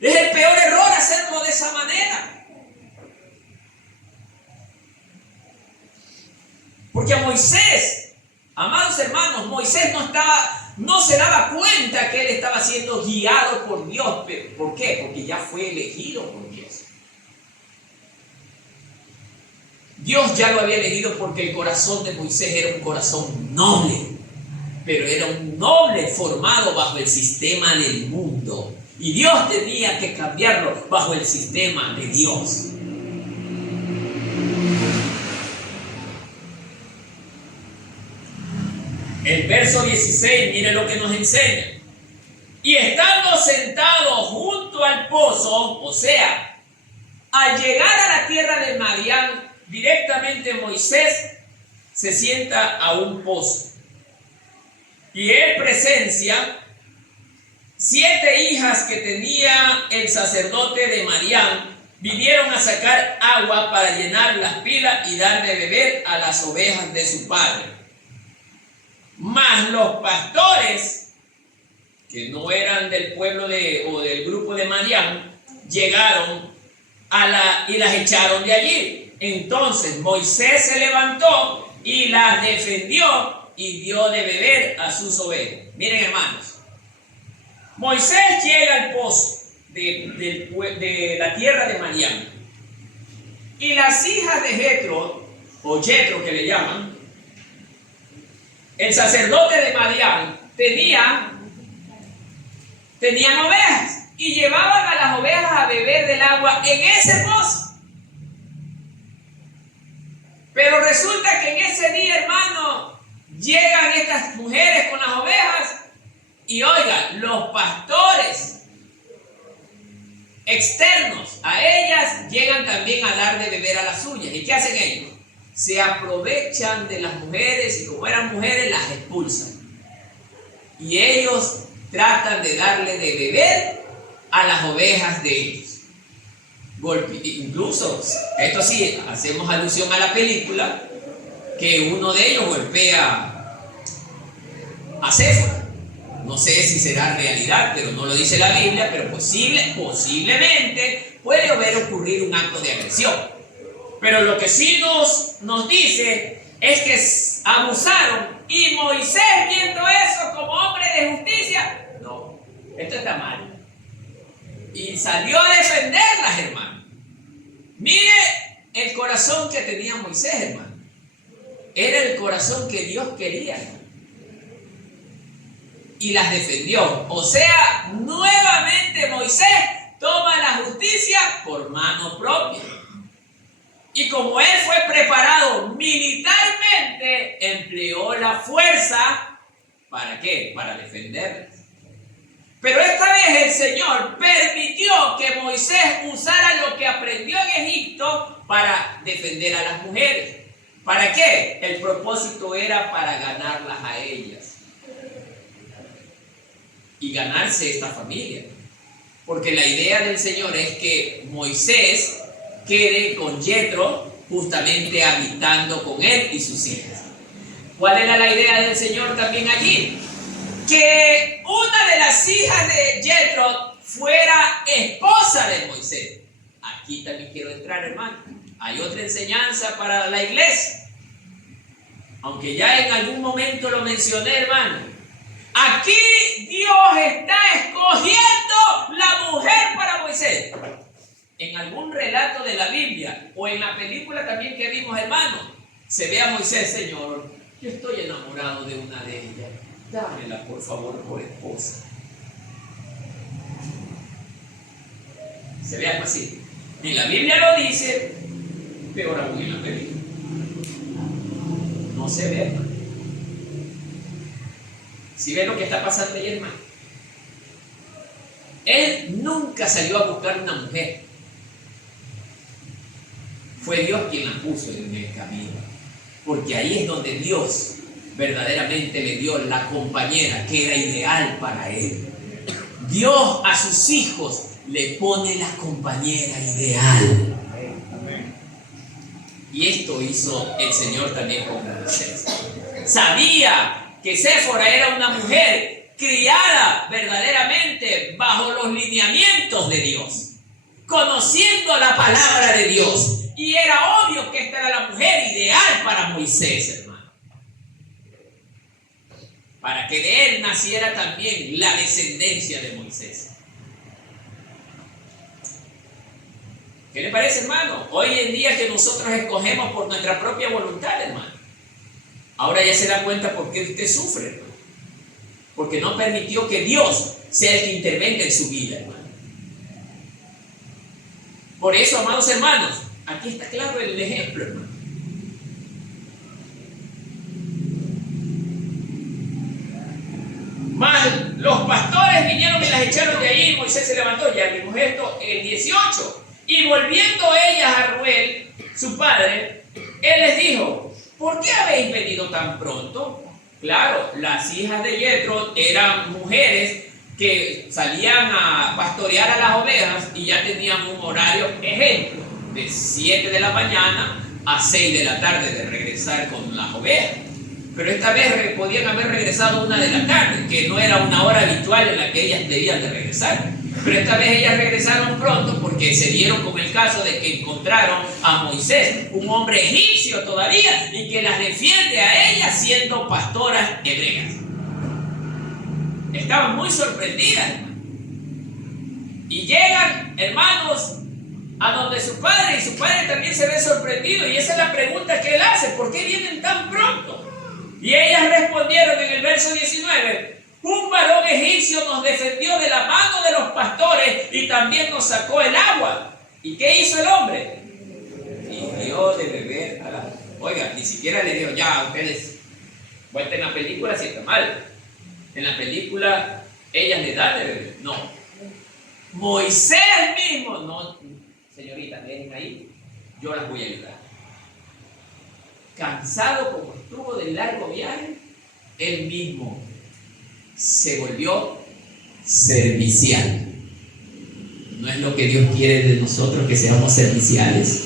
Es el peor error hacerlo de esa manera. Porque a Moisés, amados hermanos, Moisés no se daba cuenta que él estaba siendo guiado por Dios. ¿Por qué? Porque ya fue elegido por Dios. Dios ya lo había elegido porque el corazón de Moisés era un corazón noble, pero era un noble formado bajo el sistema del mundo. Y Dios tenía que cambiarlo bajo el sistema de Dios. El verso 16, mire lo que nos enseña. Y estando sentados junto al pozo, o sea, al llegar a la tierra de Madián, directamente Moisés se sienta a un pozo. Y él presencia 7 hijas que tenía el sacerdote de Madián, vinieron a sacar agua para llenar las pilas y dar de beber a las ovejas de su padre. Mas los pastores, que no eran del pueblo o del grupo de Madián, llegaron y las echaron de allí. Entonces Moisés se levantó y las defendió y dio de beber a sus ovejas. Miren, hermanos, Moisés llega al pozo de la tierra de Madián, y las hijas de Jetro, o Jetro que le llaman, el sacerdote de Madián, tenían ovejas y llevaban a las ovejas a beber del agua en ese pozo. Pero resulta que en ese día, hermano, llegan estas mujeres con las ovejas y oigan, los pastores externos a ellas llegan también a dar de beber a las suyas. ¿Y qué hacen ellos? Se aprovechan de las mujeres y como eran mujeres las expulsan. Y ellos tratan de darle de beber a las ovejas de ellos. Incluso, esto sí, hacemos alusión a la película, que uno de ellos golpea a Séfora. No sé si será realidad, pero no lo dice la Biblia, pero posiblemente puede haber ocurrido un acto de agresión. Pero lo que sí nos dice es que abusaron, y Moisés, viendo eso como hombre de justicia, no, esto está mal. Y salió a defenderlas, hermano. Mire el corazón que tenía Moisés, hermano. Era el corazón que Dios quería, hermano. Y las defendió. O sea, nuevamente Moisés toma la justicia por mano propia. Y como él fue preparado militarmente, empleó la fuerza. ¿Para qué? Para defenderlas. Pero esta vez el Señor permitió que Moisés usara lo que aprendió en Egipto para defender a las mujeres. ¿Para qué? El propósito era para ganarlas a ellas y ganarse esta familia. Porque la idea del Señor es que Moisés quede con Jetro, justamente habitando con él y sus hijas. ¿Cuál era la idea del Señor también allí? Que una de las hijas de Jetro fuera esposa de Moisés. Aquí también quiero entrar, hermano. Hay otra enseñanza para la iglesia. Aunque ya en algún momento lo mencioné, hermano. Aquí Dios está escogiendo la mujer para Moisés. En algún relato de la Biblia o en la película también que vimos, hermano, se ve a Moisés: Señor, yo estoy enamorado de una de ellas, dámela por favor por esposa. Se ve algo así. Ni la Biblia lo dice, peor aún en la película. No se ve, hermano. Si ven lo que está pasando ahí, hermano. Él nunca salió a buscar una mujer. Fue Dios quien la puso en el camino. Porque ahí es donde Dios verdaderamente le dio la compañera que era ideal para él. Dios a sus hijos le pone la compañera ideal. Y esto hizo el Señor también con Moisés. Sabía que Séfora era una mujer criada verdaderamente bajo los lineamientos de Dios, conociendo la palabra de Dios. Y era obvio que esta era la mujer ideal para Moisés, hermano. Para que de él naciera también la descendencia de Moisés. ¿Qué le parece, hermano? Hoy en día que nosotros escogemos por nuestra propia voluntad, hermano. Ahora ya se da cuenta por qué usted sufre, hermano. porque no permitió que Dios sea el que intervenga en su vida, hermano. Por eso, amados hermanos, aquí está claro el ejemplo, hermano. Mas los pastores vinieron y las echaron de ahí, y Moisés se levantó, ya vimos esto en el 18. Y volviendo ellas a Reuel, su padre, él les dijo: ¿por qué habéis venido tan pronto? Claro, las hijas de Yetro eran mujeres que salían a pastorear a las ovejas y ya tenían un horario, ejemplo, de 7 de la mañana a 6 de la tarde de regresar con las ovejas. Pero esta vez podían haber regresado a 1 de la tarde, que no era una hora habitual en la que ellas debían de regresar. Pero esta vez ellas regresaron pronto porque se dieron con el caso de que encontraron a Moisés, un hombre egipcio todavía, y que las defiende a ellas siendo pastoras hebreas. Estaban muy sorprendidas. Y llegan, hermanos, a donde su padre, y su padre también se ve sorprendido. Y esa es la pregunta que él hace: ¿por qué vienen tan pronto? Y ellas respondieron en el verso 19: un varón egipcio nos defendió de la mano de los pastores y también nos sacó el agua. ¿Y qué hizo el hombre? Y dio de beber a la... Oiga, ni siquiera le dijo: ya, ustedes vuelten la película si está mal. En la película ellas le dan de beber. No. Moisés mismo: no, señorita, dejen ahí, yo las voy a ayudar. Cansado como estuvo del largo viaje, él mismo se volvió servicial. ¿No es lo que Dios quiere de nosotros, que seamos serviciales?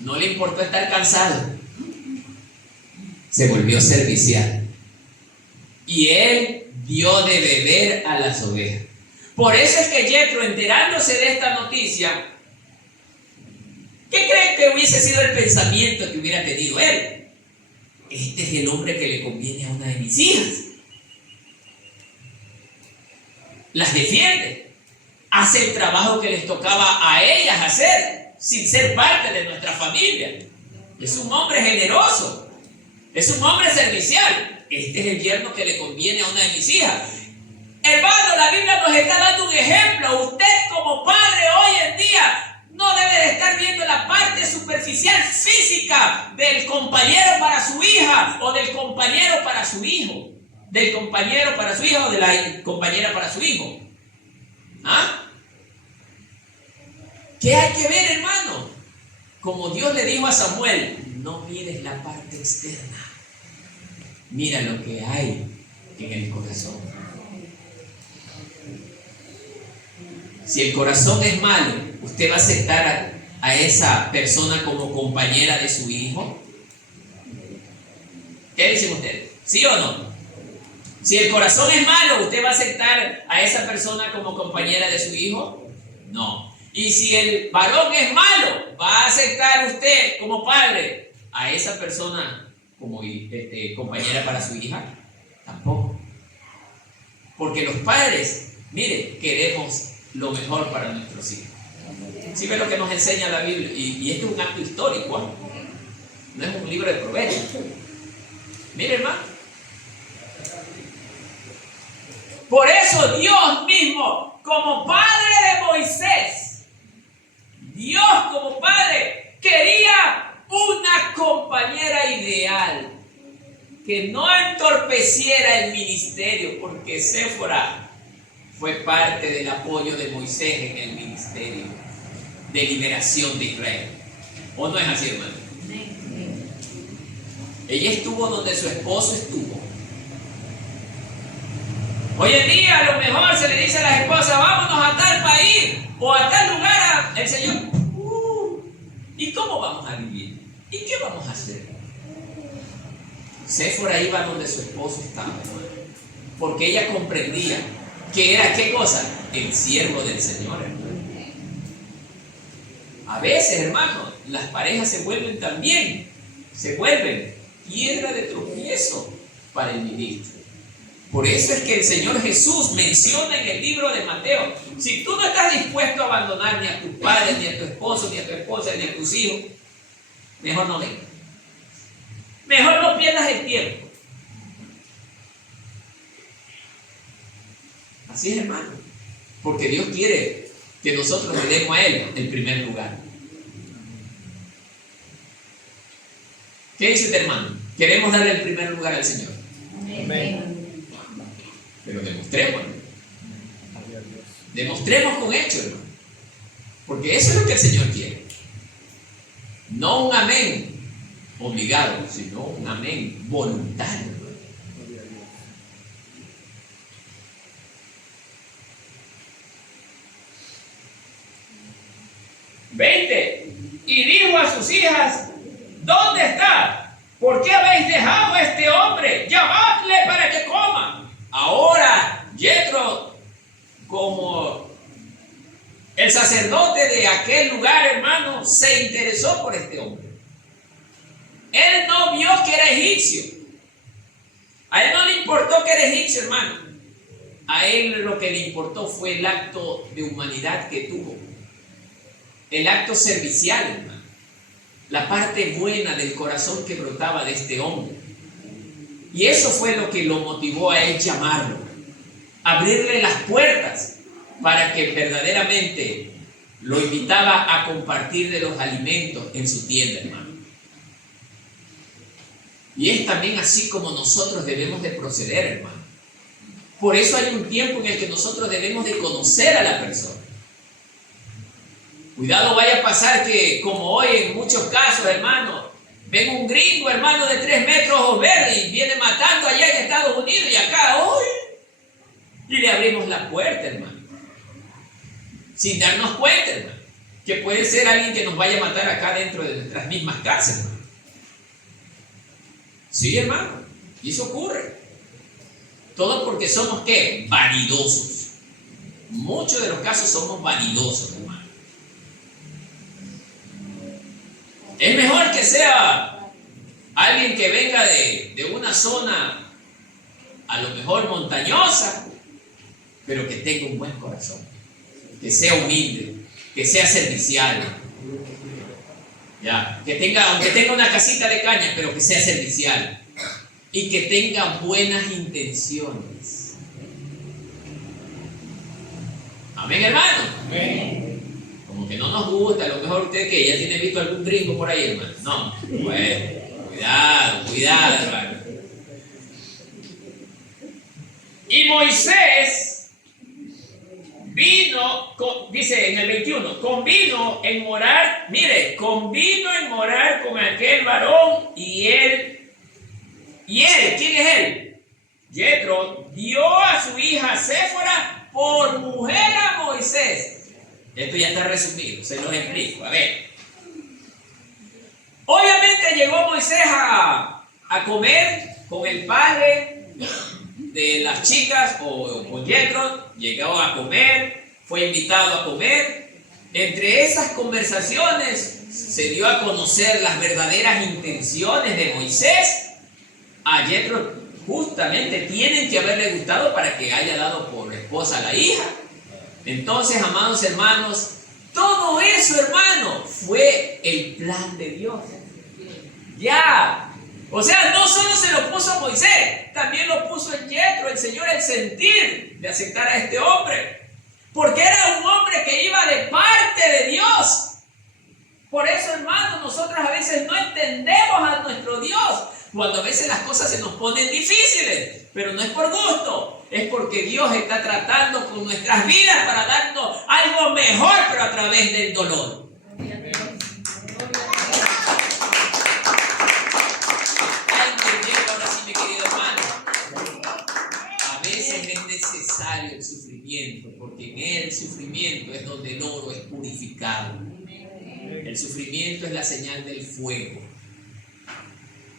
No le importó estar cansado, se volvió servicial. Y él dio de beber a las ovejas. Por eso es que Yetro, enterándose de esta noticia, ¿qué creen que hubiese sido el pensamiento que hubiera tenido él? Este es el hombre que le conviene a una de mis hijas. Las defiende, hace el trabajo que les tocaba a ellas hacer, sin ser parte de nuestra familia. Es un hombre generoso, es un hombre servicial. Este es el yerno que le conviene a una de mis hijas. Hermano, la Biblia nos está dando un ejemplo. Usted como padre hoy en día no debe de estar viendo la parte superficial física del compañero para su hija o del compañero para su hijo. Del compañero para su hija o de la compañera para su hijo. ¿Ah? ¿Qué hay que ver, hermano? Como Dios le dijo a Samuel: no mires la parte externa, mira lo que hay en el corazón. Si el corazón es malo, ¿usted va a aceptar a esa persona como compañera de su hijo? ¿Qué dicen ustedes? ¿Sí o no? Si el corazón es malo, ¿usted va a aceptar a esa persona como compañera de su hijo? No. Y si el varón es malo, ¿va a aceptar usted como padre a esa persona como compañera para su hija? Tampoco. Porque los padres, mire, queremos lo mejor para nuestros hijos. ¿Sí ve lo que nos enseña la Biblia? Y esto es un acto histórico, ¿eh? No es un libro de proverbios. Mire, hermano. Por eso Dios mismo, como padre de Moisés, Dios como padre quería una compañera ideal que no entorpeciera el ministerio, porque Séfora fue parte del apoyo de Moisés en el ministerio de liberación de Israel. ¿O no es así, hermano? Ella estuvo donde su esposo estuvo. Hoy en día a lo mejor se le dice a las esposas: vámonos a tal país o a tal lugar. El Señor: ¿y cómo vamos a vivir? ¿Y qué vamos a hacer? Séfora iba donde su esposo estaba, porque ella comprendía que era, ¿qué cosa? El siervo del Señor, hermano. A veces, hermano, las parejas se vuelven piedra de tropiezo para el ministro. Por eso es que el Señor Jesús menciona en el libro de Mateo: si tú no estás dispuesto a abandonar ni a tus padres, ni a tu esposo, ni a tu esposa, ni a tus hijos, mejor no vengas. Mejor no pierdas el tiempo. Así es, hermano. Porque Dios quiere que nosotros le demos a Él el primer lugar. ¿Qué dice este hermano? Queremos darle el primer lugar al Señor. Amén. Pero demostrémoslo. Demostremos con hechos, hermano. Porque eso es lo que el Señor quiere. No un amén obligado, sino un amén voluntario. 20. Y dijo a sus hijas: ¿dónde está? ¿Por qué habéis dejado a este hombre? Llamadle para que coma. Ahora Jethro, como el sacerdote de aquel lugar, hermano, se interesó por este hombre. Él no vio que era egipcio. A él no le importó que era egipcio, hermano. A él lo que le importó fue el acto de humanidad que tuvo. El acto servicial, hermano. La parte buena del corazón que brotaba de este hombre. Y eso fue lo que lo motivó a él llamarlo. Abrirle las puertas para que verdaderamente lo invitaba a compartir de los alimentos en su tienda, hermano. Y es también así como nosotros debemos de proceder, hermano. Por eso hay un tiempo en el que nosotros debemos de conocer a la persona. Cuidado vaya a pasar que, como hoy en muchos casos, hermano, ven un gringo, hermano, de 3 metros ojos verdes y viene matando allá en Estados Unidos y acá hoy. Y le abrimos la puerta, hermano. Sin darnos cuenta, hermano, que puede ser alguien que nos vaya a matar acá dentro de nuestras mismas casas, hermano. Sí, hermano, y eso ocurre. Todo porque somos, ¿qué? Vanidosos. Muchos de los casos somos vanidosos, hermano. Es mejor que sea alguien que venga de una zona a lo mejor montañosa, pero que tenga un buen corazón, que sea humilde, que sea servicial, ya, que tenga, aunque tenga una casita de caña, pero que sea servicial y que tenga buenas intenciones. Amén, hermano. Amén. Como que no nos gusta, a lo mejor usted que ya tiene visto algún gringo por ahí, hermano. No, bueno, cuidado, hermano. Y Moisés vino, dice en el 21, convino en morar con aquel varón y él, ¿quién es él? Jethro dio a su hija Séfora por mujer a Moisés. Esto ya está resumido, se los explico. A ver. Obviamente llegó Moisés a comer con el padre de las chicas o con Jethro. Llegó a comer, fue invitado a comer. Entre esas conversaciones se dio a conocer las verdaderas intenciones de Moisés. A Jethro justamente tienen que haberle gustado para que haya dado por esposa a la hija. Entonces, amados hermanos, todo eso, hermano, fue el plan de Dios. Ya. O sea, no solo se lo puso a Moisés, también lo puso en Jethro, el Señor, el sentir de aceptar a este hombre. Porque era un hombre que iba de parte de Dios. Por eso, hermanos, nosotros a veces no entendemos a nuestro Dios. Cuando a veces las cosas se nos ponen difíciles, pero no es por gusto, es porque Dios está tratando con nuestras vidas para darnos algo mejor, pero a través del dolor. Ahora sí, mi querido hermano, a veces es necesario el sufrimiento, porque en el sufrimiento es donde el oro es purificado. El sufrimiento es la señal del fuego.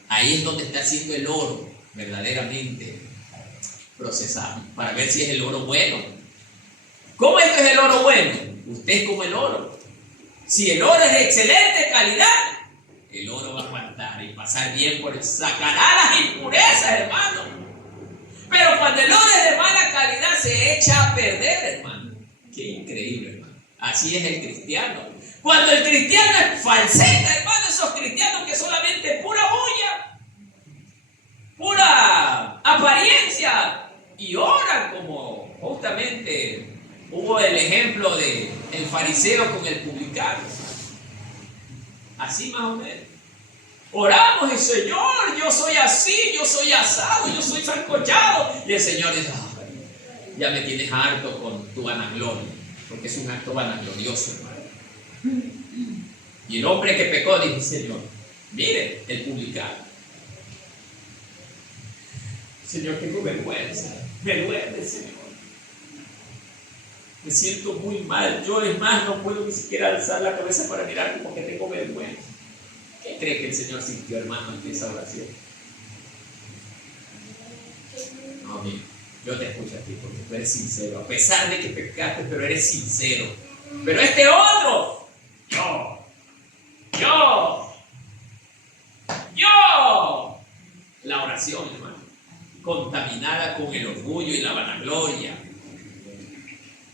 Ahí es donde está haciendo el oro verdaderamente procesado, para ver si es el oro bueno. ¿Cómo esto es el oro bueno? Usted es como el oro. Si el oro es de excelente calidad, el oro va a aguantar y pasar bien por él. Sacará las impurezas, hermano. Pero cuando el oro es de mala calidad, se echa a perder, hermano. Qué increíble, hermano. Así es el cristiano. Cuando el cristiano es falseta, hermano, esos cristianos que solamente pura bulla, pura apariencia, y oran como justamente hubo el ejemplo de el fariseo con el publicano. Así más o menos. Oramos y Señor, yo soy así, yo soy asado, yo soy sancochado. Y el Señor dice, ya me tienes harto con tu vanagloria, porque es un acto vanaglorioso, hermano. Y el hombre que pecó dijo, Señor, mire, el publicano. Señor, tengo vergüenza, me duele, Señor. Me siento muy mal. Yo, es más, no puedo ni siquiera alzar la cabeza para mirar porque tengo vergüenza. ¿Qué cree que el Señor sintió, hermano, ante esa oración? No, mira, yo te escucho a ti porque tú eres sincero. A pesar de que pecaste, pero eres sincero. Pero este otro, yo. La oración, hermano, contaminada con el orgullo y la vanagloria.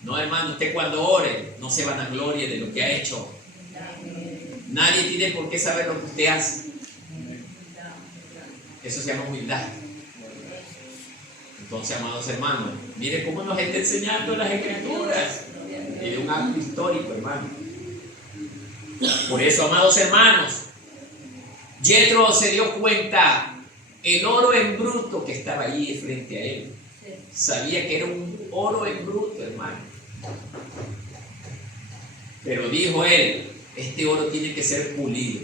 No, hermano, usted cuando ore, no se vanaglorie de lo que ha hecho. Nadie tiene por qué saber lo que usted hace. Eso se llama humildad. Entonces, amados hermanos, mire cómo nos está enseñando las Escrituras. Es un acto histórico, hermano. Por eso, amados hermanos, Jethro se dio cuenta el oro en bruto que estaba allí frente a él. Sabía que era un oro en bruto, hermano. Pero dijo él, este oro tiene que ser pulido.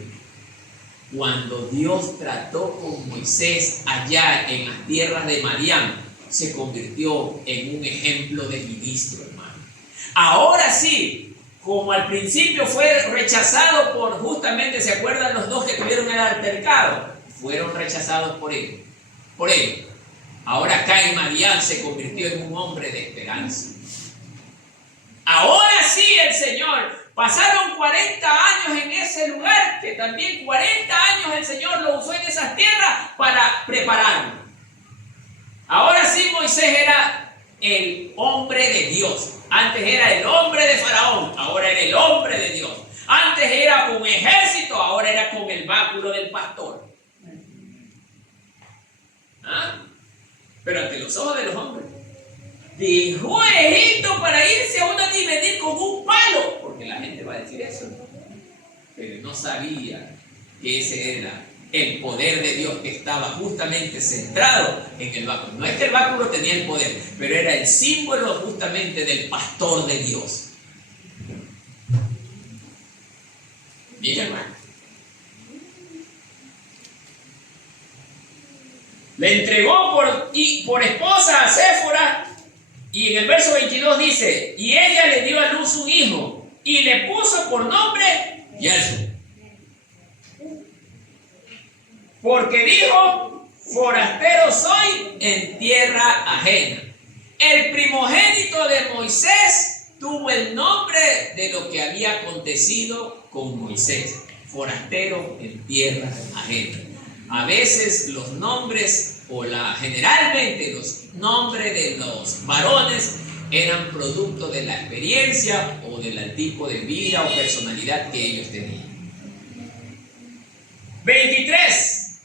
Cuando Dios trató con Moisés allá en las tierras de Madián, se convirtió en un ejemplo de ministro, hermano. Ahora sí, como al principio fue rechazado por, justamente, ¿se acuerdan los dos que tuvieron el altercado? Fueron rechazados por él. Ahora acá en Madián se convirtió en un hombre de esperanza. Ahora sí el Señor, pasaron 40 años en ese lugar, que también 40 años el Señor lo usó en esas tierras para prepararlo. Ahora sí Moisés era el hombre de Dios. Antes era el hombre de Faraón, ahora era el hombre de Dios. Antes era con ejército, ahora era con el báculo del pastor. ¿Ah? Pero ante los ojos de los hombres, dejó Egipto para irse a una y venir con un palo, porque la gente va a decir eso, ¿no? Pero no sabía que ese era el poder de Dios que estaba justamente centrado en el báculo. No es que el báculo tenía el poder, pero era el símbolo justamente del pastor de Dios. Mira, hermano, le entregó por esposa a Séfora. Y en el verso 22 dice, y ella le dio a luz un hijo y le puso por nombre Gerson. Porque dijo, forastero soy en tierra ajena. El primogénito de Moisés tuvo el nombre de lo que había acontecido con Moisés. Forastero en tierra ajena. A veces los nombres, generalmente los nombres de los varones eran producto de la experiencia o del tipo de vida o personalidad que ellos tenían. 23.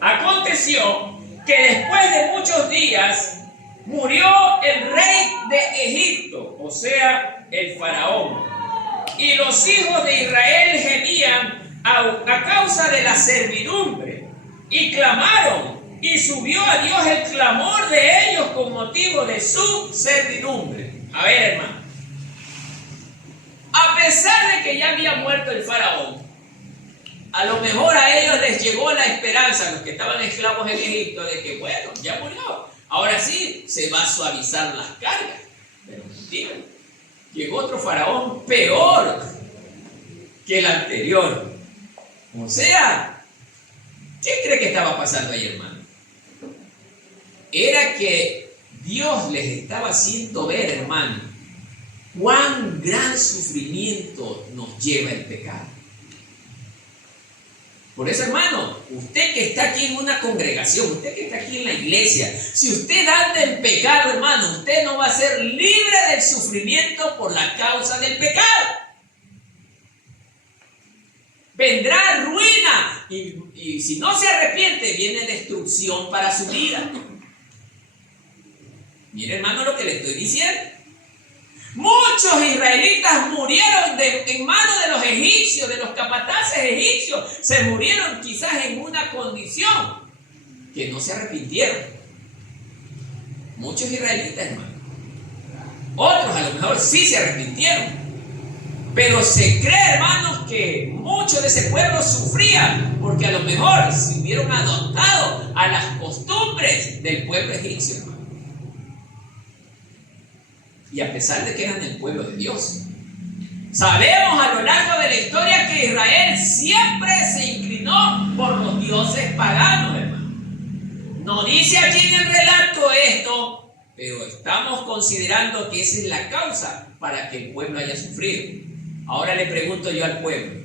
Aconteció que después de muchos días murió el rey de Egipto, o sea, el faraón, y los hijos de Israel gemían a causa de la servidumbre y clamaron, y subió a Dios el clamor de ellos con motivo de su servidumbre. A ver, hermano, a pesar de que ya había muerto el faraón, a lo mejor a ellos les llegó la esperanza, los que estaban esclavos en Egipto, de que bueno, ya murió, ahora sí se va a suavizar las cargas. Pero mentira, llegó otro faraón peor que el anterior. O sea, ¿qué cree que estaba pasando ahí, hermano? Era que Dios les estaba haciendo ver, hermano, cuán gran sufrimiento nos lleva el pecado. Por eso, hermano, usted que está aquí en una congregación, usted que está aquí en la iglesia, si usted anda en pecado, hermano, usted no va a ser libre del sufrimiento por la causa del pecado. Vendrá ruina y si no se arrepiente, viene destrucción para su vida. Mire, hermano, lo que le estoy diciendo. Muchos israelitas murieron en manos de los egipcios, de los capataces egipcios. Se murieron quizás en una condición que no se arrepintieron. Muchos israelitas, hermano. Otros a lo mejor sí se arrepintieron. Pero se cree, hermanos, que muchos de ese pueblo sufrían porque a lo mejor se hubieron adoptado a las costumbres del pueblo egipcio, hermano. Y a pesar de que eran el pueblo de Dios, sabemos a lo largo de la historia que Israel siempre se inclinó por los dioses paganos, hermano. No dice aquí en el relato esto, pero estamos considerando que esa es la causa para que el pueblo haya sufrido. Ahora le pregunto yo al pueblo,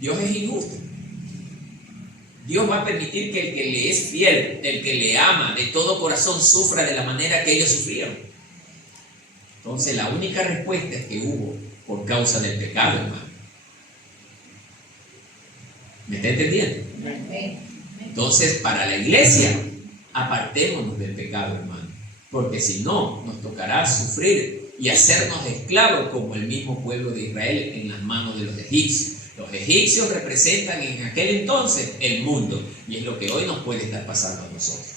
¿Dios es injusto? ¿Dios va a permitir que el que le es fiel, el que le ama de todo corazón, sufra de la manera que ellos sufrieron? Entonces la única respuesta es que hubo por causa del pecado, hermano. ¿Me está entendiendo? Entonces, para la iglesia, apartémonos del pecado, hermano. Porque si no, nos tocará sufrir y hacernos esclavos como el mismo pueblo de Israel en las manos de los egipcios. Los egipcios representan en aquel entonces el mundo, y es lo que hoy nos puede estar pasando a nosotros.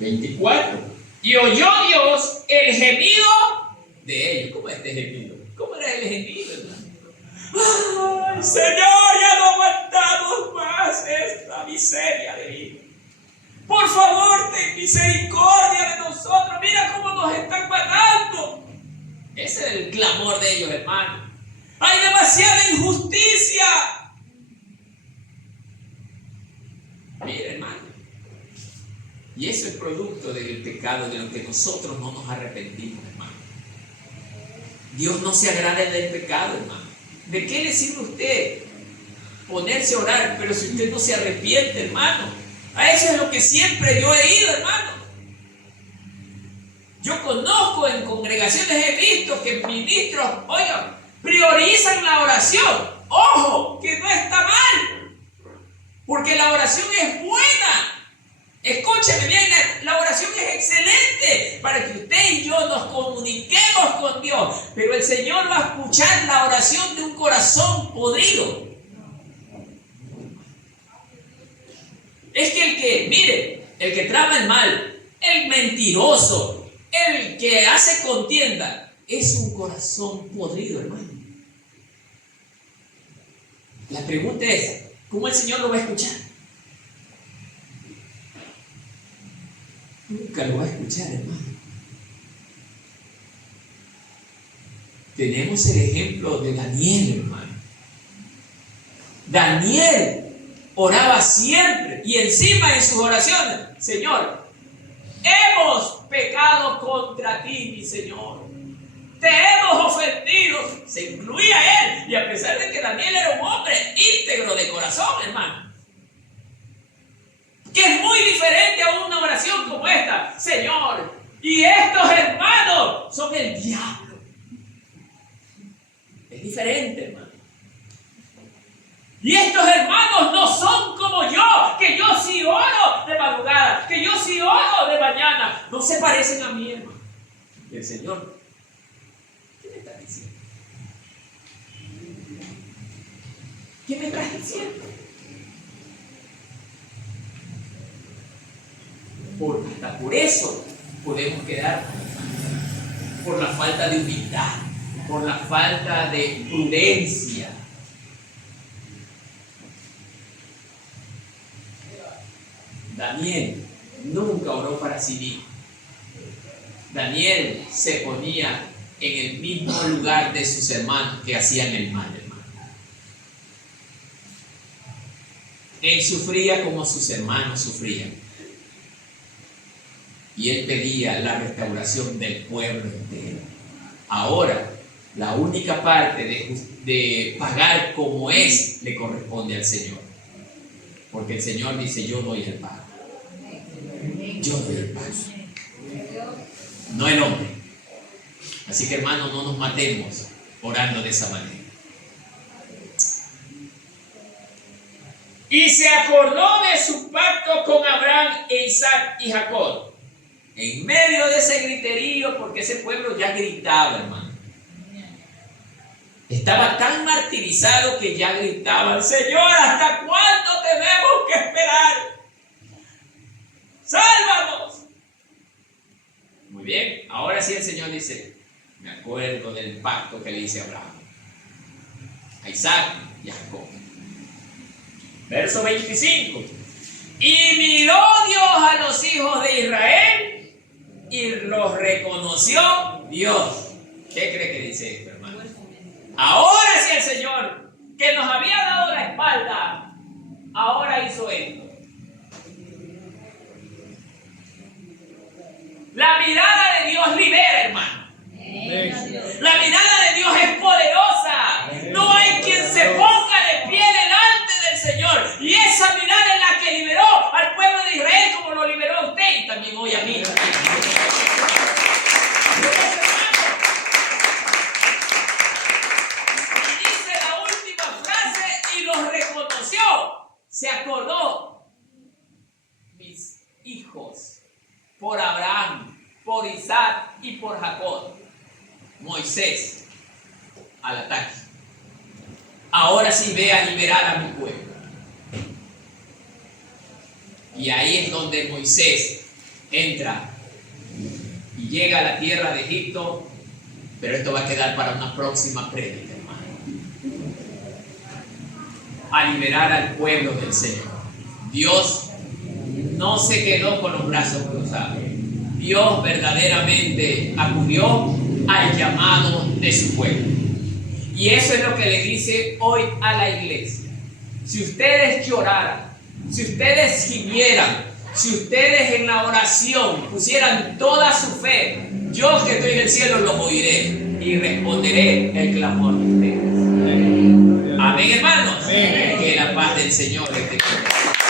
...24... y oyó Dios el gemido de ellos. ¿Cómo es este gemido? ¿Cómo era el gemido, hermano? ¡Ay, Señor, ya no aguantamos más esta miseria de vida! Por favor, ten misericordia de nosotros. Mira cómo nos están matando. Ese es el clamor de ellos, hermano. Hay demasiada injusticia. Mira, hermano. Y eso es producto del pecado, de lo que nosotros no nos arrepentimos, hermano. Dios no se agrada del pecado, hermano. ¿De qué le sirve a usted ponerse a orar, pero si usted no se arrepiente, hermano? A eso es lo que siempre yo he ido, hermano. Yo conozco en congregaciones, he visto que ministros, oigan, priorizan la oración. Ojo, que no está mal, porque la oración es buena. Escúcheme bien, la oración es excelente para que usted y yo nos comuniquemos con Dios, pero el Señor va a escuchar la oración de un corazón podrido. Es que el que trama el mal, el mentiroso, el que hace contienda, es un corazón podrido, hermano. La pregunta es, ¿cómo el Señor lo va a escuchar? Nunca lo va a escuchar, hermano. Tenemos el ejemplo de Daniel, hermano. Daniel oraba siempre y encima en sus oraciones, Señor, hemos pecado contra ti, mi Señor. Te hemos ofendido. Se incluía él, y a pesar de que Daniel era un hombre íntegro de corazón, hermano, que es muy diferente a una oración como esta. Señor, y estos hermanos son el diablo. Es diferente, hermano. Y estos hermanos no son como yo, que yo sí oro de madrugada, que yo sí oro de mañana. No se parecen a mí, hermano. Y el Señor, ¿qué me estás diciendo? ¿Qué me estás diciendo? Hasta por eso podemos quedar, por la falta de humildad, por la falta de prudencia. Daniel nunca oró para sí mismo. Daniel se ponía en el mismo lugar de sus hermanos que hacían el mal, hermano. Él sufría como sus hermanos sufrían. Y él pedía la restauración del pueblo entero. Ahora, la única parte de pagar como es le corresponde al Señor. Porque el Señor dice, yo doy el pago. Yo doy el pago. No el hombre. Así que, hermanos, no nos matemos orando de esa manera. Y se acordó de su pacto con Abraham, Isaac y Jacob. En medio de ese griterío, porque ese pueblo ya gritaba, hermano. Estaba tan martirizado que ya gritaban: Señor, ¿hasta cuándo tenemos que esperar? ¡Sálvanos! Muy bien, ahora sí el Señor dice: me acuerdo del pacto que le hice a Abraham, a Isaac y a Jacob. Verso 25. Y miró Dios a los hijos de Israel y los reconoció Dios. ¿Qué cree que dice esto, hermano? Ahora sí el Señor, que nos había dado la espalda, ahora hizo esto. La mirada de Dios libera, hermano. La mirada de Dios es poderosa. No hay quien se ponga de pie delante del Señor. Y esa mirada es la que liberó al pueblo de Israel, como lo liberó a usted y también hoy a mí. Y dice la última frase: y los reconoció. Se acordó: mis hijos, por Abraham, por Isaac y por Jacob. Moisés al ataque. Ahora sí ve a liberar a mi pueblo. Y ahí es donde Moisés entra y llega a la tierra de Egipto. Pero esto va a quedar para una próxima prédica, hermano. A liberar al pueblo del Señor. Dios no se quedó con los brazos cruzados. Dios verdaderamente acudió al llamado de su pueblo. Y eso es lo que le dice hoy a la iglesia. Si ustedes lloraran, si ustedes gimieran, si ustedes en la oración pusieran toda su fe, yo que estoy en el cielo los oiré y responderé el clamor de ustedes. Amén, hermanos. Amén. Que la paz del Señor esté con ustedes.